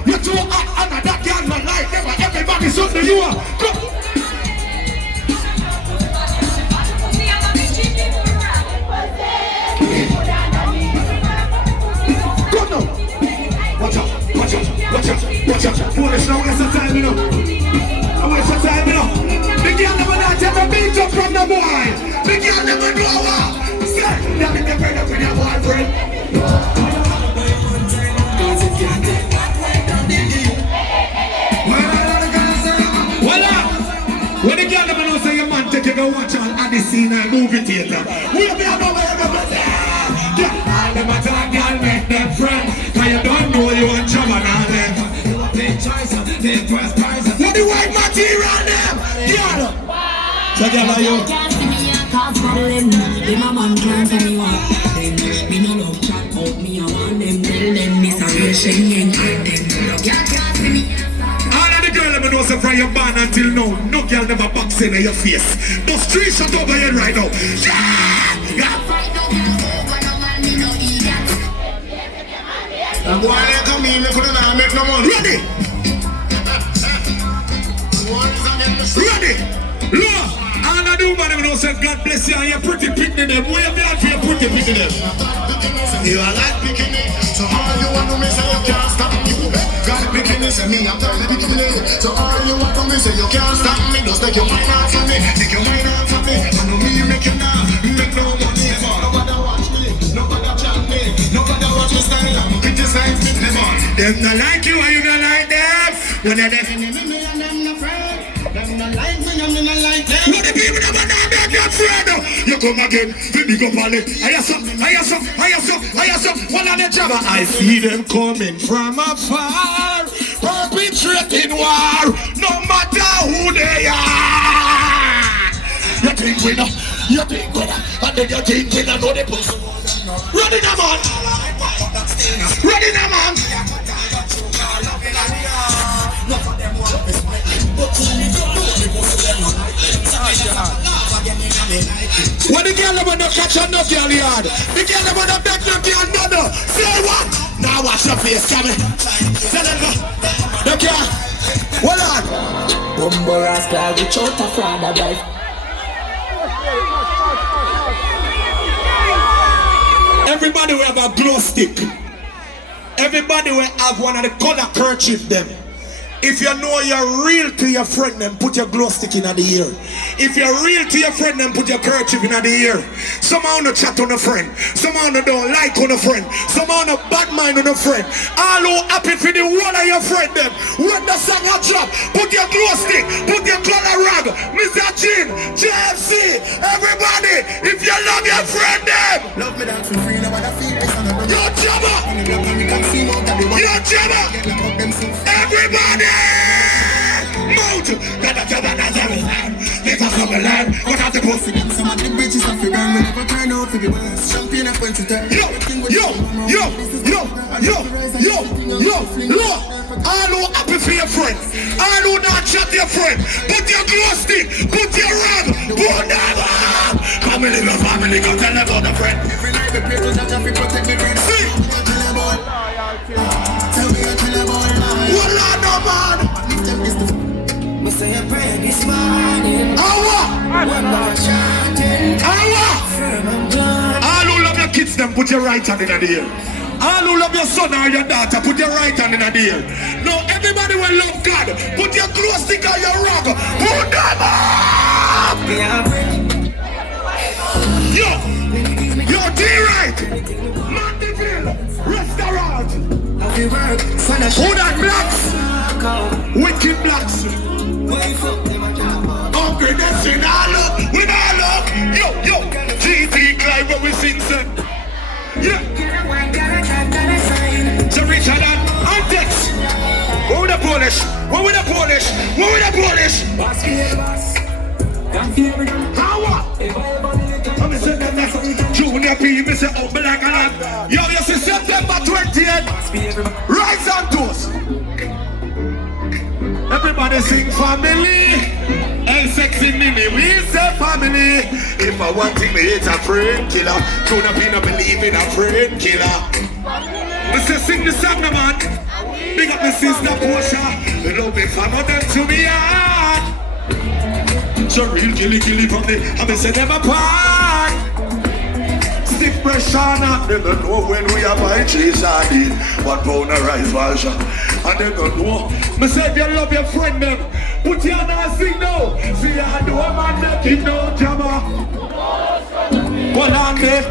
You're too hot under that girl not like never. Everybody's something you are. Go. Watch out. Polish now, waste your time, you know. I waste your time, you know. The girl never not ever beat up from the boy. The girl never know what. Say, they'll be never up with your boyfriend. Voila! When the girl never know say your man take you go watch on at the scene and movie theater. We'll be on over everybody. Yeah, all them a talk, girl make them friend. Cause you don't know you want trouble now them. What the white material them? Yeah. So girl are you? My man can't tell me what. Me no love chat out me. I want them tell them Miss Aration and them. All of the girl never know say from your band until now. No girl never box in your face. Those 3 shot over here right now. Yeah. And why they come in, they couldn't make no money. Ready? Ready? Look. All I do, man, I say God bless you and you're pretty picking them. Where you be at for your pretty picking them? You are like bikini, so all you want to me say you can't stop me. Got a bikini, say me, I'm totally bikini. So all you want to me say you can't stop me. Just take your mind off of me, take your mind off of me. I know me, make you now, make no money. Nobody watch me, nobody chat me, nobody watch me style. I'm criticize me, them not like you and you not like them. When they're there, what the people that want to be your friend? You come again, baby, go on it. I have some. One on the job. I see them coming from afar, perpetrating war, no matter who they are. You think we know, and then you think we know the person. Ready now, man. Ready now, man. When the girl want to catch on the girl yard, the girl want to beg the girl no. Say what? Now watch your face, come in. Say that go. The girl. Hold on. Bumbo rascal, we chota frada drive. Everybody will have a glow stick. Everybody will have one of the color kerchief them. If you know you're real to your friend, then put your glow stick in the ear. If you're real to your friend, then put your kerchief in the ear. Somehow no chat on a friend. Somehow no don't like on a friend. Somehow no bad mind on a friend. All who happy for the one of your friend them. When the song a drop, put your glow stick, put your color rag. Mr. Chin, JFC, everybody, if you love your friend them. love me dance for free, nobody feel it. Yo, Jabba! Yo, Jabba! Everybody! Mount! Let us come alive. What are the posts? Some of the bridges of the gun will never turn out to be worse. Champion of 2010. Yo! Look! All who happy for your friend. All who not chat your friend. Put your glow stick. Put your rag. Put them up. Family, go family. Go tell about the friend. Every night the people that have to protect me. See! Tell me a tell about life. Well, no man! Me say a prayer this morning. Awa! All who love your kids, them put your right hand in the air. All who love your son or your daughter, put your right hand in the air. No, everybody will love God. Put your glow stick on your rug. Put them up! Yo, D-Right! Mandeville! Restaurant! Who that blacks? Wicked blacks! Hungry, that's in all up! We all up! Yo! GT Clive where we sing, son! Yeah! So Richard and Dex! What with the Polish? What with the Polish? What with the Polish? How what? I'm saying that next Junior P, me say oh me like a lot. Yo, you see September 20th. Rise and toast. Everybody sing family. Hey sexy mini, we say family. If I want thing me it's a friend killer. Junior P no believe in a friend killer. Me say sing the song no man. Big up my sister Portia. Me love me family them to me heart. So real killy from the I say never part. Stiff pressure now. They don't know when we are buying cheese and eat 1 pound of rice version. And they don't know. Me say if you love your friend them, put your hand and sing now. See I do a man that keep no jammer. One hand there.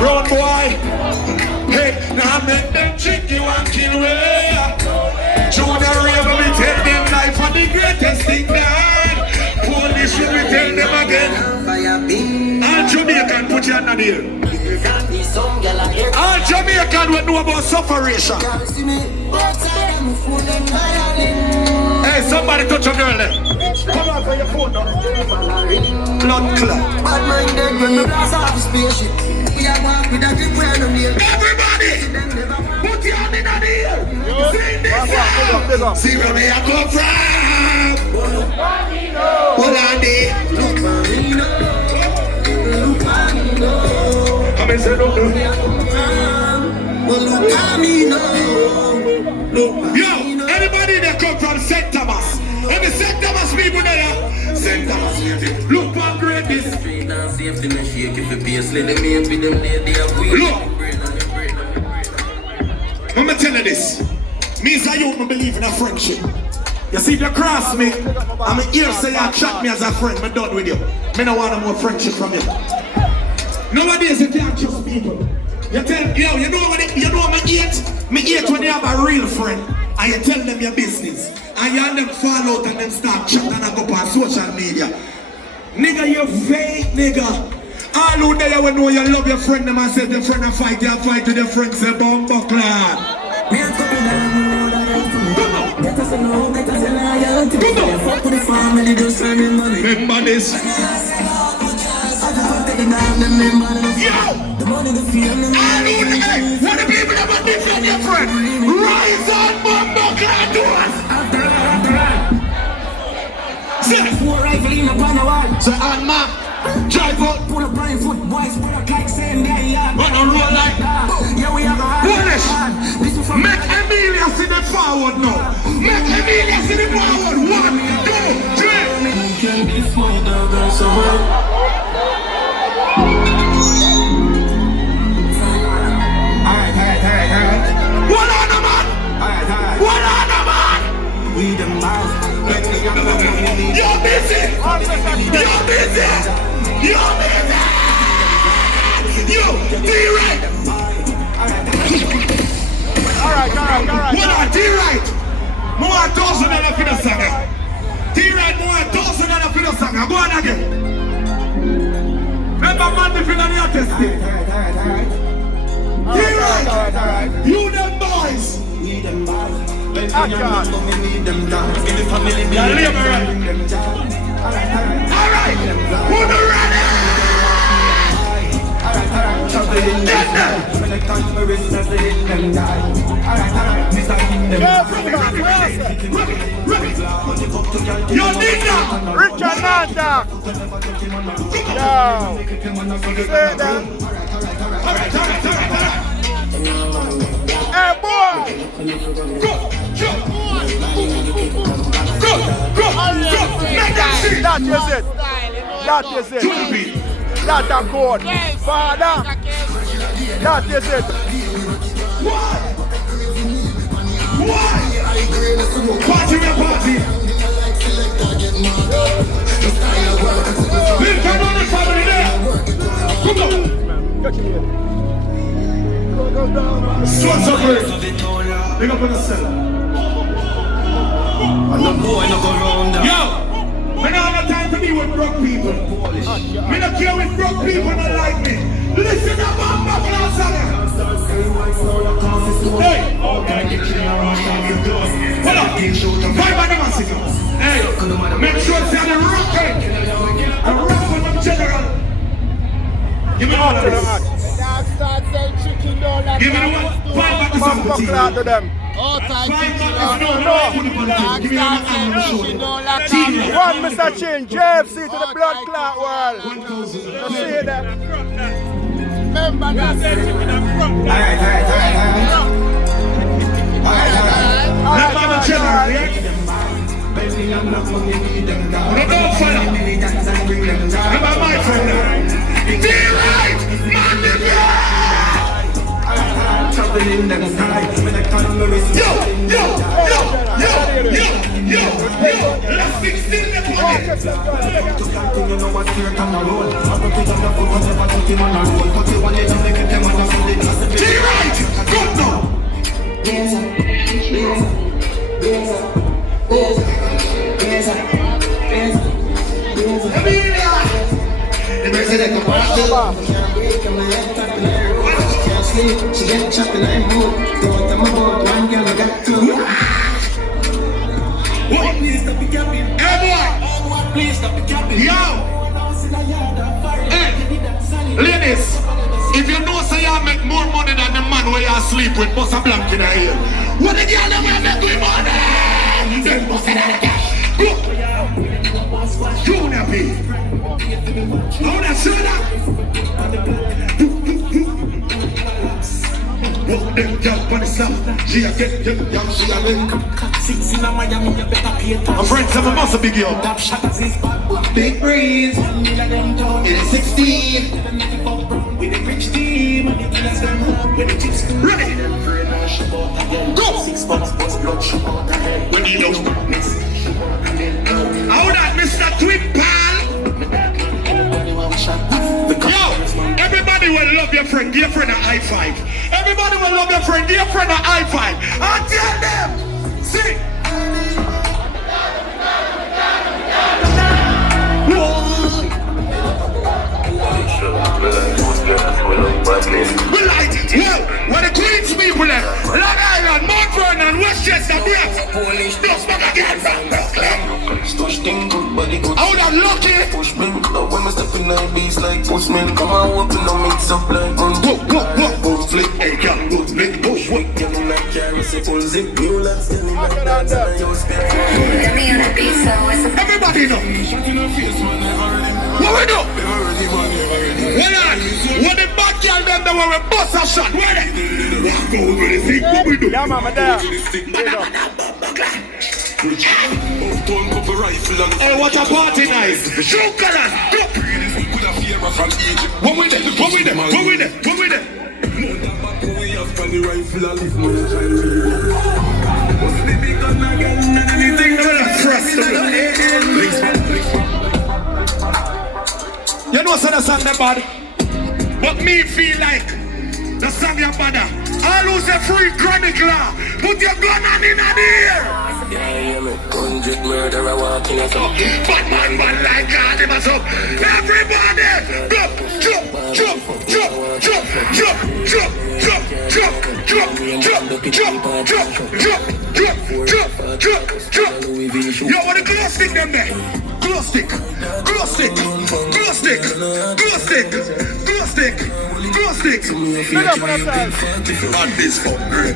Road boy. Hey, now make them trick you and kill way. Junior Rave me tell them life for the greatest thing that. Polish should we tell them again. All Jamaican put your hand here. All Jamaican will know about sufferation. Hey, somebody touch a girl there. Come on for your phone now. Blood clot. Bad minded when me blast off the spaceship. We are walk with a grip where no nail. Everybody, put your hand in the air. Sing this song. See where me I come from. Hold on there. Come and say no. Yo, anybody that come from St. Thomas, Let me St. Thomas people there. St. Thomas people. Look for greatness. Look. Let me tell you this. Me as a youth, I believe in a friendship. You see, if you cross me, I'm here say you chat me as a friend. I'm done with you. I don't want no more friendship from you. Nowadays, you can't trust people. You tell, yo, you know what I hate? Me hate when you have a real friend and you tell them your business. And you and them fall out and them start chatting and go on social media. Nigga, you fake, nigga. All who there will know you love your friend them and say your friend and fight, you fight with your friend, say bumbo clan. Remember this. Yo! What the people about defend your friend? Rise on, bumbo clan doors! So on map, drive out, put a blind foot, boys, put a kite, same guy, yeah. On a roll like Polish, make Emilia see the forward now. Make Emilia see the forward. 1, 2, 3. What on the man? What on the man? We the man. You're busy! You're busy! You're busy! You! D-right! Alright. What on D-right? More $1,000 for the singer. D-right more $1,000 for the singer. Go on again. Remember man the finger on your testing. D-right! You them boys! We them boys. Alright, who the ready? You need that! Richard Nanta! Yo! Say that! Hey boy! Go! That is it. That is it. That a code. Father. That is it. What? Party with party. We'll turn on the family there. Come on. Go down. Swans up here. Big up on the cellar. And the boy no go round that. Yo! I don't have time to be with broke people. I don't care with broke people that like me. Listen up, I'm back in our song. Hey! Hold on. 5 of them are sitting. Hey! Make sure it's on the rock. The rock with them general. Give me all of this. Give me the 1. 5 of the song. One, Mr. Chin, JFC to the blood clot world. You see that? Remember that. In them sky, when I come on the wrist. Yo! Let's fix this. You know what's here on the road. I'm going to the foot and never took him on the road. But you want to make them on the Sunday. T-right! Good now! Emilia! The president of Boston. She get chocolate and mood. Don't tell my boy, one girl I got two. What? Please stop the capping. Hey boy! Please stop the capping. Yo! Hey! Ladies! If you know say you make more money than the man where you sleep with, bust a blank in the ear. What the girl that will make with money? Then bust it out of cash. Go! Junior P. How that show that? Walk them jump on the slap. She a get them young, she a lick. My friends have a muscle big yo. Big breeze, it is 16. With a rich team, ready? Go! 6 months plus blood sugar. When you know. How that, Mr. Twin Pal? Yo, everybody will love your friend. Give your friend a high five. Everybody will love your friend. Give your friend a high five. And tell them, sing. We light it. Yo, where the Queens people there, Long Island, Mount Vernon, Westchester, Bronx. Just back again from Brooklyn. How that lucky? Push me, when I step in the beats like push me. Come on, open the mix up like go, flick, hey, girl, go, flick, push, what? Everybody know. What we do? When the back girl them the way we bust a shot, where they? Go over the thing, what we do? Yeah, mama, there. Hey, what a party night! Trhue Colors, go! What with them? What with them? What with them? What with them? You know, so the song the bad, but me feel like the song your bad. All who's a free chronicler, put your gun on in the air. 100 murderer walking us up. Bad man like God, him us up. Everybody, jump, jump, jump, jump, jump, jump, jump, jump, jump, jump, jump, jump, jump, jump, jump, jump, jump. Yo, what the glow stick them there? Glow stick, glow stick, glow stick, glow stick, glow stick, glow stick. Big up on that On this phone, girl.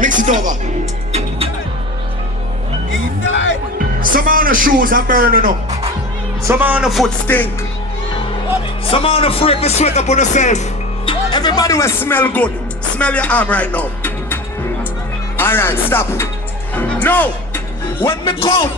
Mix it over. Some on the shoes are burning up. Some on the foot stink. Some on the freak me sweat up on yourself. Everybody will smell good. Smell your arm right now. Alright, stop. No! When me come.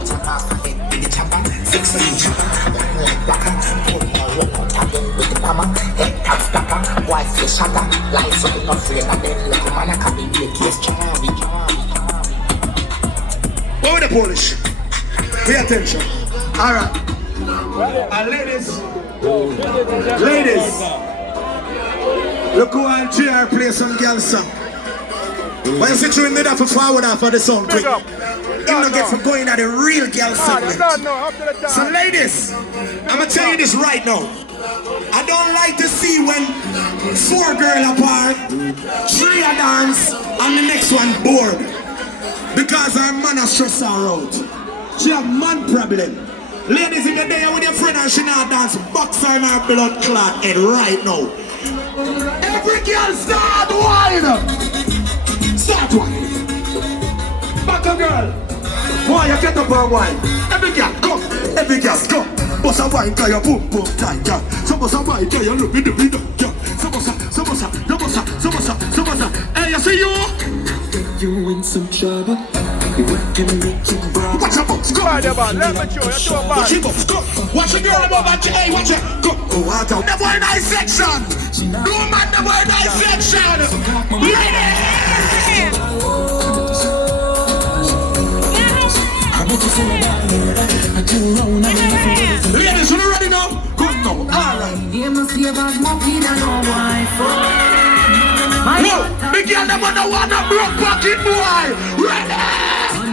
Over the Polish. Pay attention. Alright. Ladies. Look who on JR play some girl song. When you see Trhue in there for forward after the song quick. You don't get for going at the real girl segment. So ladies, I'm gonna tell you this right now. I don't like to see when 4 girls apart, 3 a dance, and the next one bored. Because her man has stressed her out. She have man problem. Ladies, if you're there with your friend and she not dance, box her in her blood clot head right now. Every girl start wine. Start wine. Back a girl. Boy, you get up and wine. Every girl, come. Every girl, come. Boss a wine, cause you boom, boom, tight, girl. So boss a wine, cause you look in the video, girl. So boss a. Hey, you see you? You in some trouble. Watch your box, go. Let me show you, show Watch your box, go. Watch your girl above and hey, watch it, go. Go out of the boy dissection. No man, the boy dissection. Ladies, you ready now? Good now, alright. No, the girl never know what a broke pocket boy. Ready?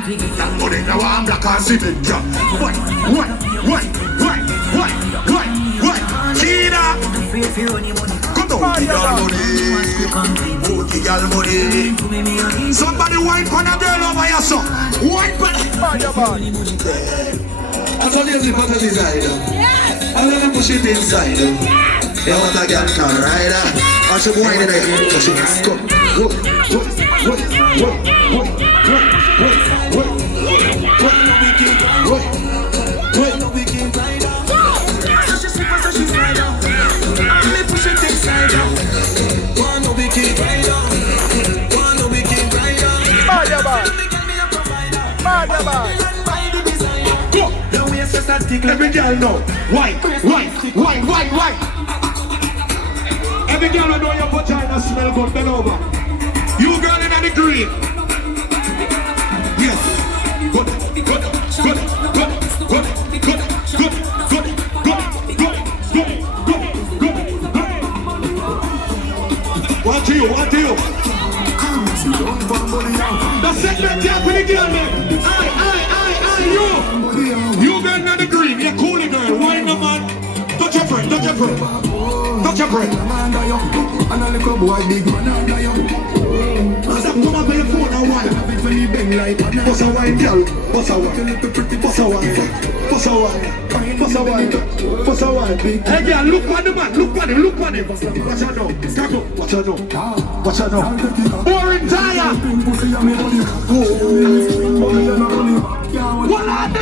That money now I'm black and cement, yeah. What? Tina! Come on, the girl money. Somebody wine for a girl over your son. Wine for That's how they put it inside. I'm gonna push it inside. You want a girl can ride her. I should go in there. So she can come. Every girl know. Why? Every girl know your vagina smell good. Bend over. You girl in the green. Yes. Good. What do you? The segment here for the girl, man. You girl in the green. You're cool, girl. Why no man? Touch your friend. And a little boy, big man under you. Come up with your phone and wine. Boss a wine, girl. Boss a wine. Hey, girl, look on the man. Look on him. Watch out now. Boring tire. What are they?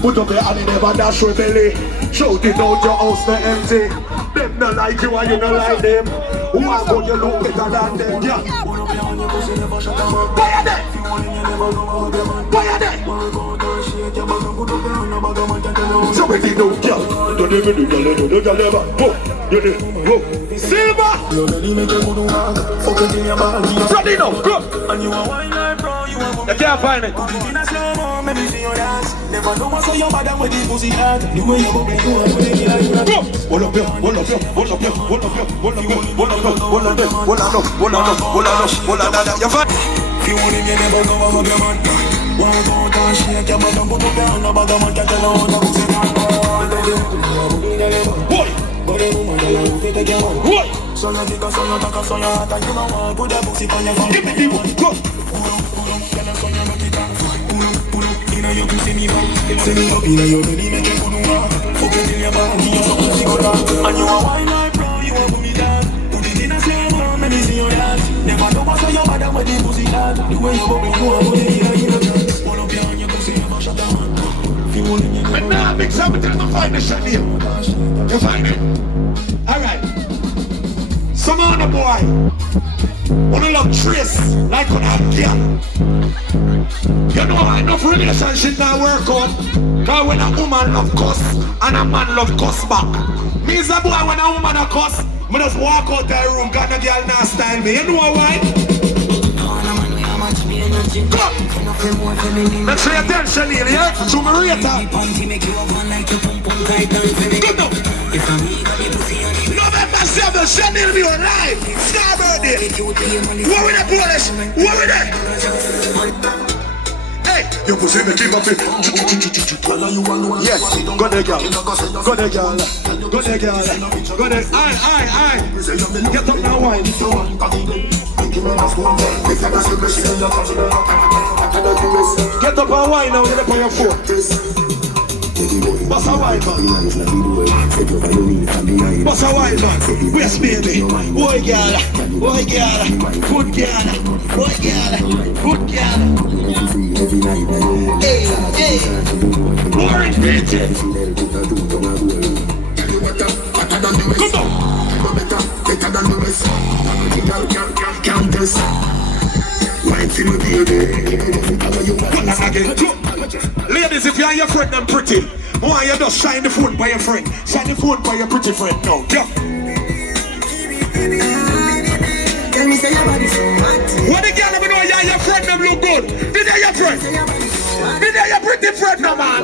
Put up your hand, never dash your belly. Shout it out, your house not empty. Them not like you and you not like them. Who are good, you look better than them, yeah. Fire them! So we did no girl. Don't even do Silver! Ready now, go! You can't find it. Never know what's on your body with the pussy at. The way you bubble, you are putting it like that. Hold up, you're fine. If you want him, you never go up your man. Walk out and shake your bottom, put up your hand, no bag of man, can't tell how to pussy at. Boy! So you think so you talk so you hot and you know what? Put your pussy on your phone. Give me the one, go! You can see me back. Send me up in your belly, make you go to work. Fuck it in your body, you so pussy go down. And you are wine like pro, you are put me down. Put it in a slow-mo, let me see your dance. Never know what's on your body when the pussy hard. The way you bubble, you are put it in a dance. Pull up your hand, your pussy, never shut down. But now, big time, I find the shot here. You find it? Alright. Some other boy wanna love Trace like on a girl. You know enough relationship now work out. Cause when a woman love cuss and a man love cuss back. Me is a boy when a woman a cuss, me just walk out the room cause the girl now style me. You know why? Come! Make sure you attention here, yeah? To my rater. Good now. November 7th, Chanel me alive. Scarborough Day. What with the Polish? What with that? Hey, you pussy me keep up it. Yes, go there, girl. Go there, girl. Go there, girl. Go there. Aye. Get up now, wine. Get up and wine now, get up on your foot. What's a wine, man? What's a wine, man? Where's baby? Boy, girl. Boy, girl. Good girl. Boy, girl. Good girl. Hey. Boring bitches. Come on. Better than the rest. Countess. Wine till you ladies, if you and your friend them pretty, why you just shine the phone by your friend? Shine the phone by your pretty friend now, yeah. Tell me say your body so hot. What the girl ever know you and your friend them look good? Did they your friend? Did they your pretty friend no man?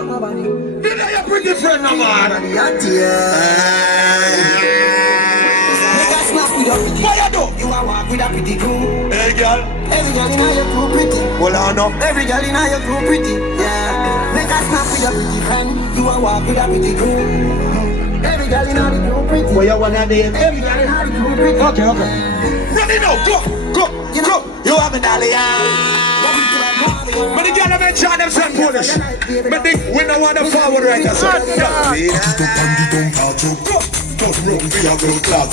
Did they your pretty friend no man? What you do? You are walk with a pretty crew. Hey girl. Every girl in your crew pretty. Hold on up. Every girl in your crew pretty. Yeah. Make a snap with a pretty friend. You are walk with a pretty crew. Every girl in the crew pretty. What you wanna do? Every girl in the crew pretty. Okay. Ready now, go. You have a dolly. But the girl have mentioned themselves Polish. But they we don't want to forward right now. So Just run me a girl class.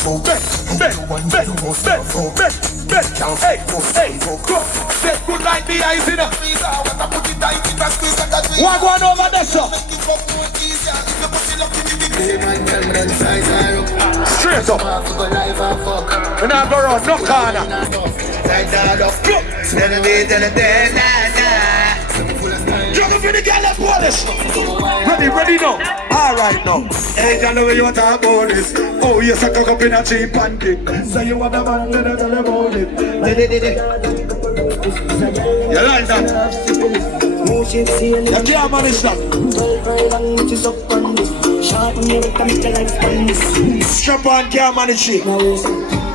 best down. Hey, hey, go. Set good like the eyes in a what going over there, sir? Straight up. We're not going around, no corner. Jump up in the girl, Polish. Ready now. Alright now. Hey, girl, know you want to talk about this. Oh, yes, I cook up in a cheap pancake. Say you want a man, let her tell about it. You like that? You can't manage that. Strap on, can't manage it.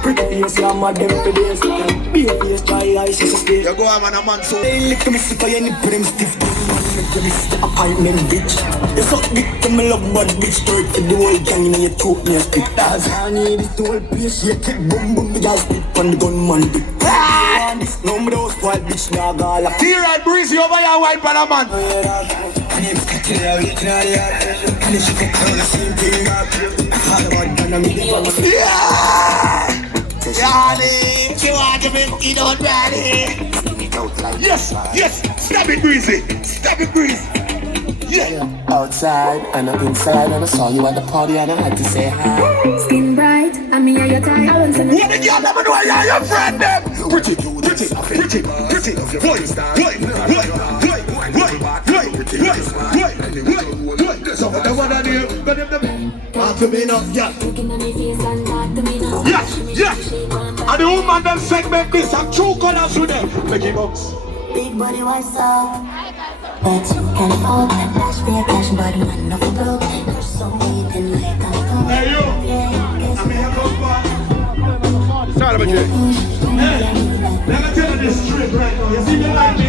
Pretty face, you're mad them for days. Be a face, dry eyes, just a stay. You go, man, a man, so. Hey, lick me sick, you need put him stiff. You miss the apartment, bitch. You suck dick to me love, but bitch. Third to the whole gang, you know you choke me a stick. That's how I need this whole place. You kick boom, boom, me just spit on the gunman, dick. No, me those wild bitch, now gala. T-Ride breezy over your white Panaman. Yeah! Johnny, you want to make it out, Johnny? Yes, yes, stop it, breezy. Stop it, breezy. Yeah. Outside and I'm inside and I saw you at the party and I had to say hi. Skin bright, I mean you're tired. What did you never know you're your friend them? Pretty, pretty, pretty, pretty. So what I wanna do, but if the talk to me now, yeah. Yes, yes. And the woman them segment this and Trhue Colors with them. Make it box. Big body, what's up? But you can fuck. Flash beer, cash body, man, no for broke. You're so eating like I'm cold. Hey, you. I'm here, come back. Sorry about you. Hey, let me tell you this straight right now. You see me like me?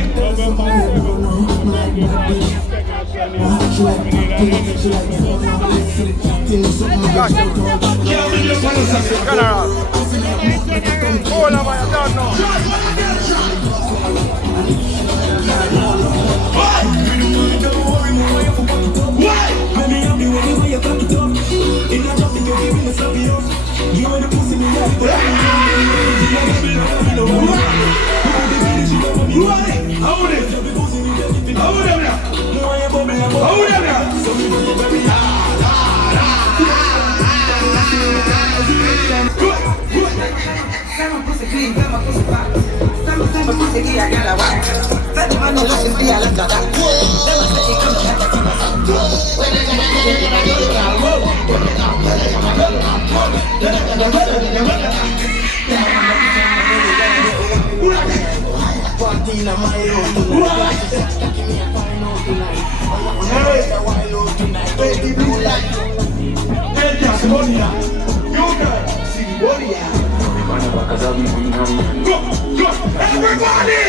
Everybody!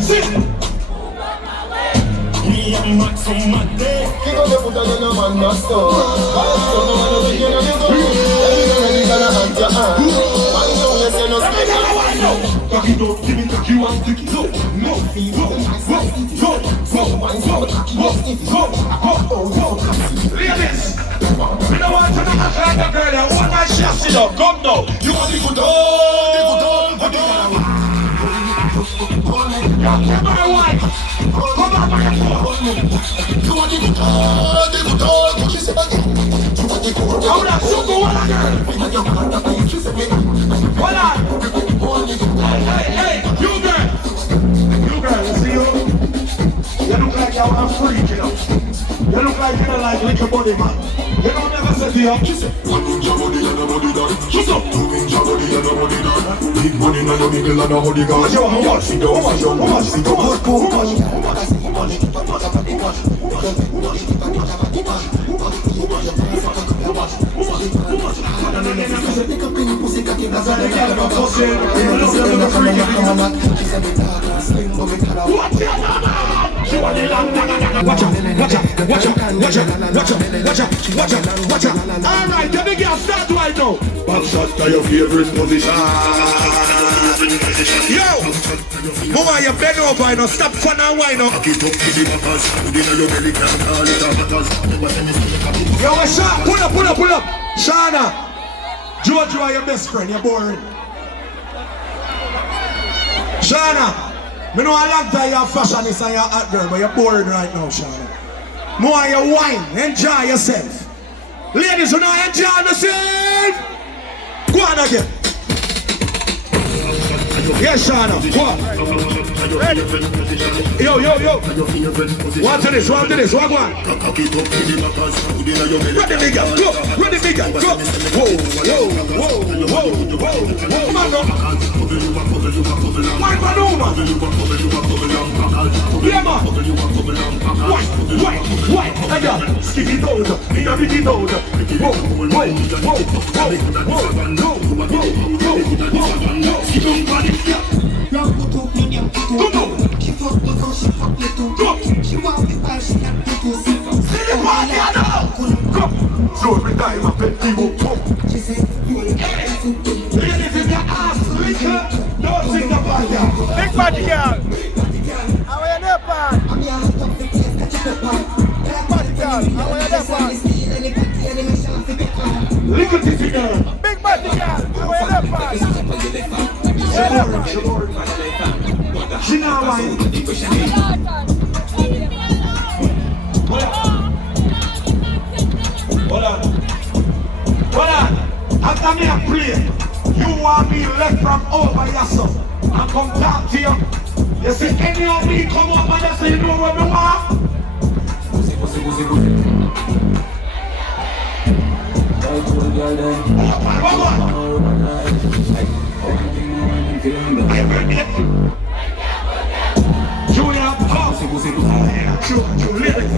Sit! Me and Max on my day. Keep on the foot of the man, not so. Back it up, give it to you and stick it up. No, ladies, we don't want to know my friend, the girl. I want my chassis up. Come now. You want the good old, my wife. Come on, my wife. You want the good old, she said again. Hold on, super, what on, girl? Hold on. Hey, you girl, you see you? You look like you're a freak, you know. You look like you don't like liquor body, man. You don't never say to you. She said, one inch of body and a body done. Shut up. 2 inch of body and a body done. Big money and a middle and a hoodie gun. How much? Watch out. Alright, then the girl start right now. Back shot to your favorite position. Yo! Mama, you bend over, you know. Stop fun and wine up. Yo, what's up? Pull up. Shana. Jojo are your best friend, you're boring. Shana, me know a long time you're a fashionist and you're a hot girl, but you're boring right now, Shana. More you wine, enjoy yourself. Ladies, you know enjoy yourself. Go on again. Yes, Shana, go on. Ready? Yo. One to this, one. Ready, big girl, go. Ready, big girl, go. Whoa. Man, go. One maneuver. Yeah, man. White. Again. Skip it out. Pick it out. Whoa. Skip it out. So every time I bet you will come. Ladies, if your ass liquor, don't think about that. Big body girl. How are you there, man? Big body girl. How are you there, man? Liquor titty girl. Big body girl. How are you there, man? She now wine. Hold on. After me I play, you want me left from over yourself and come talk to you. You see any of me come up and just say you know where we are? Come on. Junior, come. True, lyrics.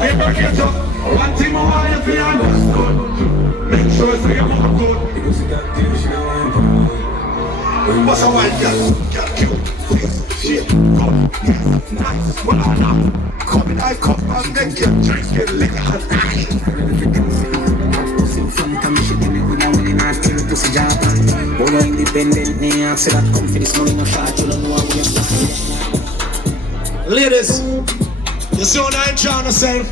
Hey, birthday, so one thing more I feel understood. Make sure so you walk good. What's a white girl? Girl cute. Shit, good, yes, nice. Well, I'm not. Come in, I come and make you drink your liquor. Ladies, you see what I'm trying to say?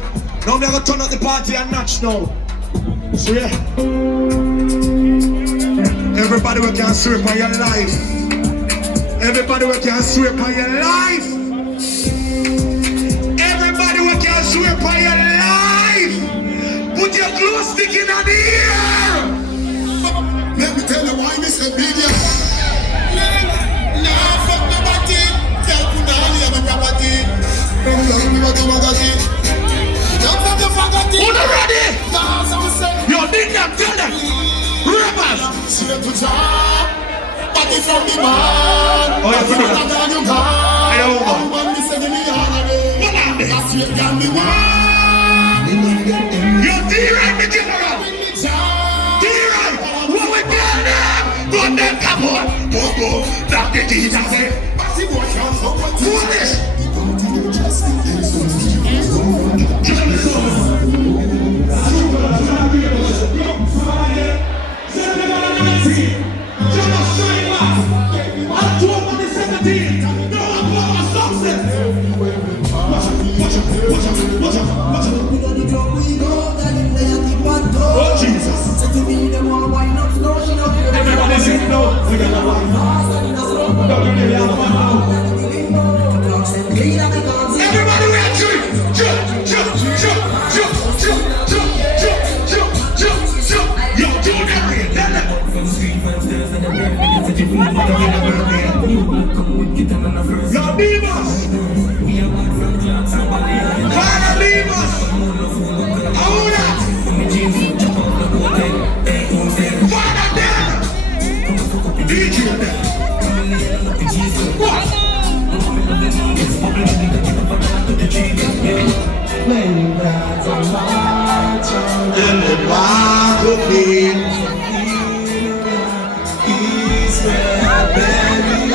Now we're gonna turn up the party and match now. So yeah. Everybody we can sweep on your life. Everybody we can sweep on your life. Everybody we can sweep on your life. Put your glue stick in the ear. Let me tell you why this is video. Nah, fuck nobody. Tell you now you have a property. Don't fuck the fuck who's ready? Yo, dig them, tell them. Rappers. See them to job. Party from the man. Oh, yeah, put it on. I don't know. That's what can be one. Yo, D-Right, the general. D-Right, what we got now? Got them, come on. Go, knock the teacher. Who is this? Oh Jesus! Everybody sing no. Everybody ready? Jump. Yo, do that. Yo, divas. Father, leave us. Hold up. Father, there. DJ there. What? And the black of me is where baby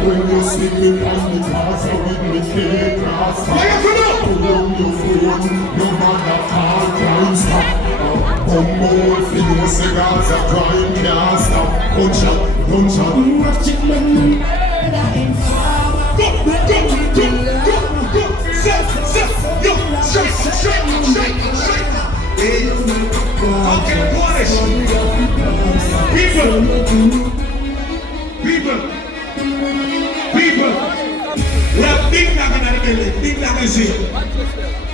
When you're sleeping on the grass, or with me take grass, pull on your phone, no matter how close. humble, if you know cigars are crime, can't stop. Gunshot. Watch it when the murder in power. Go. Straight. Okay, Polish. People. We have Big Dog in the building. Big Dog is here.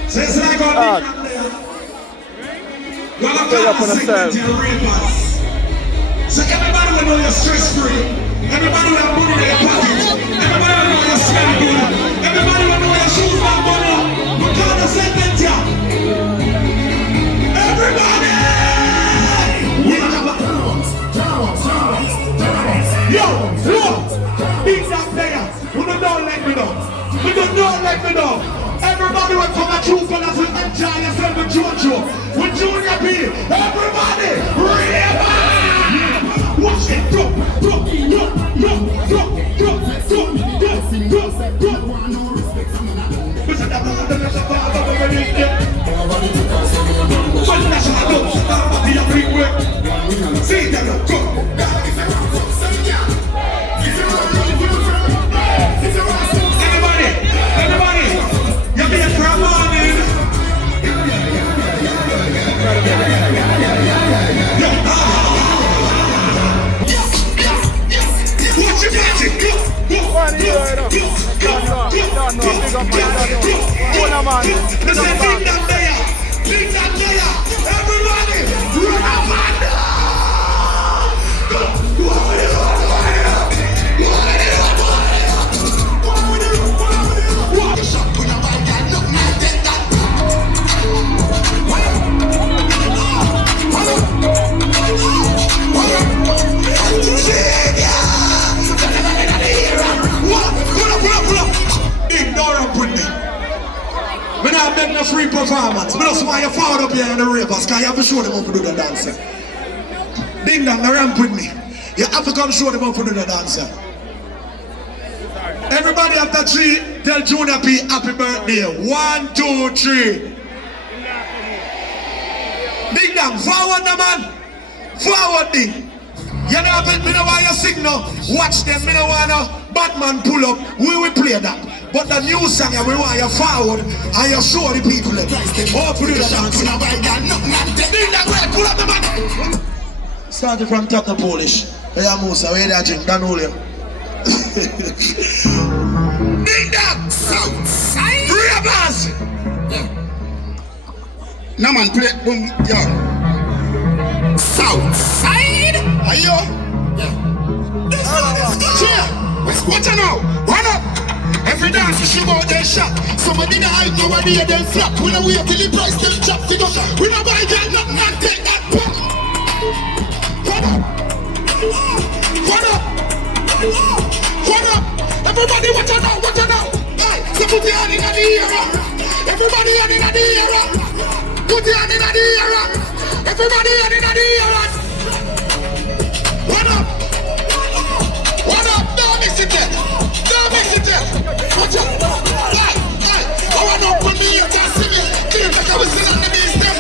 So it's like our Big Dog there. You're going to call the segment your rapers. So everybody will know you're stress-free. Everybody will have money in your pocket. Everybody will know you smell good. Everybody will know your shoes are money. We call the segment here. Everybody! We have a Yo, look! Big Dog player. We don't let me know. Everybody will come at Trhue Colors and enjoy yourself with Jojo. With Junior P. Everybody! River! Watch it! Go! Everybody, you be a crab on in. Watch your magic. Listen, Big Dog there. Everybody, run up and I'm not making a free performance. I just want you forward up here in the ravers, because you have to show them how to do the dancer. Ding dong, the ramp with me. You have to come show them how to do the dancer. Everybody after 3, tell Junior P happy birthday. 1, 2, 3. Ding dong, forward the man. Forward ding. You know what me know why you sing now. Watch them, me know why now. Batman pull up, we will play that. But the new song, we want you forward and you show the people. Oh, put it down. Pull up the man. Starting from top the Polish. Hey, Musa, where that drink? Don't hold you. Ding dong! Southside! Ravers! No man, play boom, yo. Southside! Are you? Yeah. Watch out now! Run up! Every dance you shoot out their shot. Somebody not hide nobody and them flap. We don't wait till the price them chop. We don't buy that nothing and take that back. What up? Everybody watch out now, Hey, so put your hand in the air. Everybody hand in the air. Put your hand in the air. Everybody hand in the air. What up? Don't mix it there. Watch out. Hey. I want to put me here to see me. Clear like I was still on the knees there.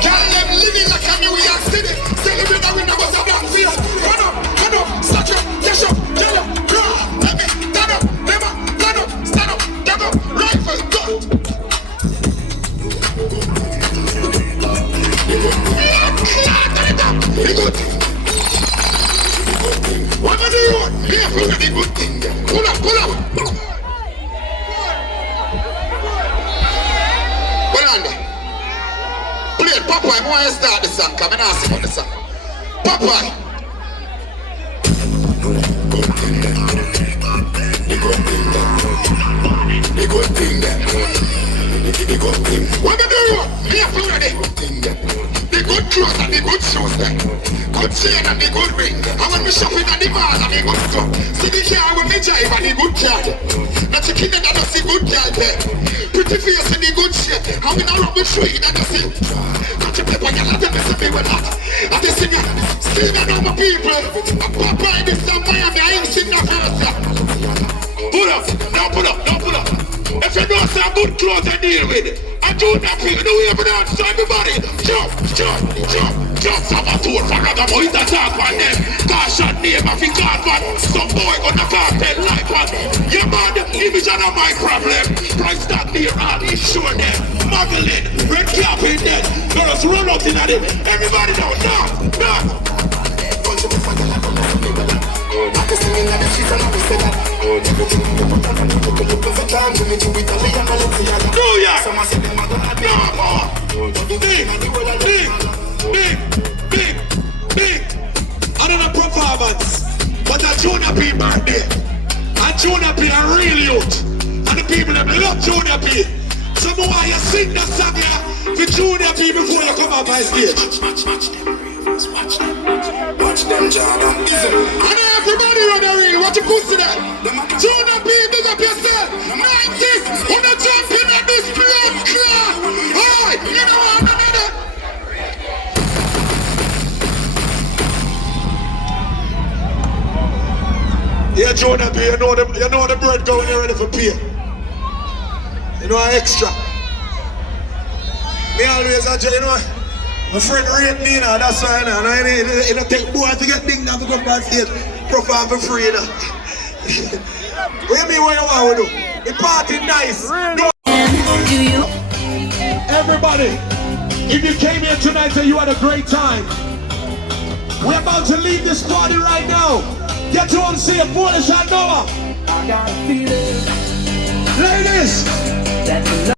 Can't them living like a New York City. Celebrate that we never saw black face. Run up, start up, dash up, get up, run. Let me stand up, never, stand up, get up, rifle, go. Be good. What are you doing? Here, look at the good thing there. Pull up. Hold on there. Play it, Popeye. I want to start the song. Come and ask about the song. Popeye. The good thing there. What are you doing? Here, look at it. The good clothes and the good shoes there. Good chain and the good ring. And when we shopping at the mall and the good stuff. See the car when we drive and the good car. Not chicken and I see good girl there. Pretty face and the good shape. And we not rub with tree and I see. Not your paper, you let them see me with that. And they sing it. See me now my people. I'm Papa in this Miami. I ain't seen no person. Pull up. If you don't say good clothes I deal with it. And Junior P, the way for dance, so everybody jump, jump, jump, jump. Saboteur for another boy that talk on them. Caution name of the God man. Some boy on the cartel like one. Yeah man, division of my problem. Price tag near all, he sure them. Muggling, red cap in there. Let us run out in them. Everybody know, dance. Big. Another performance. But a Junior P birthday. And Junior P are real youth. And the people that love Junior P. So why you sing that song here for Junior P before you come up my stage. Watch them, Jordan. And everybody on the ring, what you pussy that? Junior P, big up yourself. 90s, on the jump in at this blood clot. Alright, you know what I'm gonna. Yeah, Junior P, you know the bread going here ready for pay. You know extra. Me always enjoy, you know. My friend rate me now, that's why I know. You don't take boy to get ding now to come back stage. Perform for free now. What you mean what you want to do? The party nice. Everybody, if you came here tonight and you had a great time, we're about to leave this party right now. Get to on see a Polish Jr. I got a feeling. Ladies!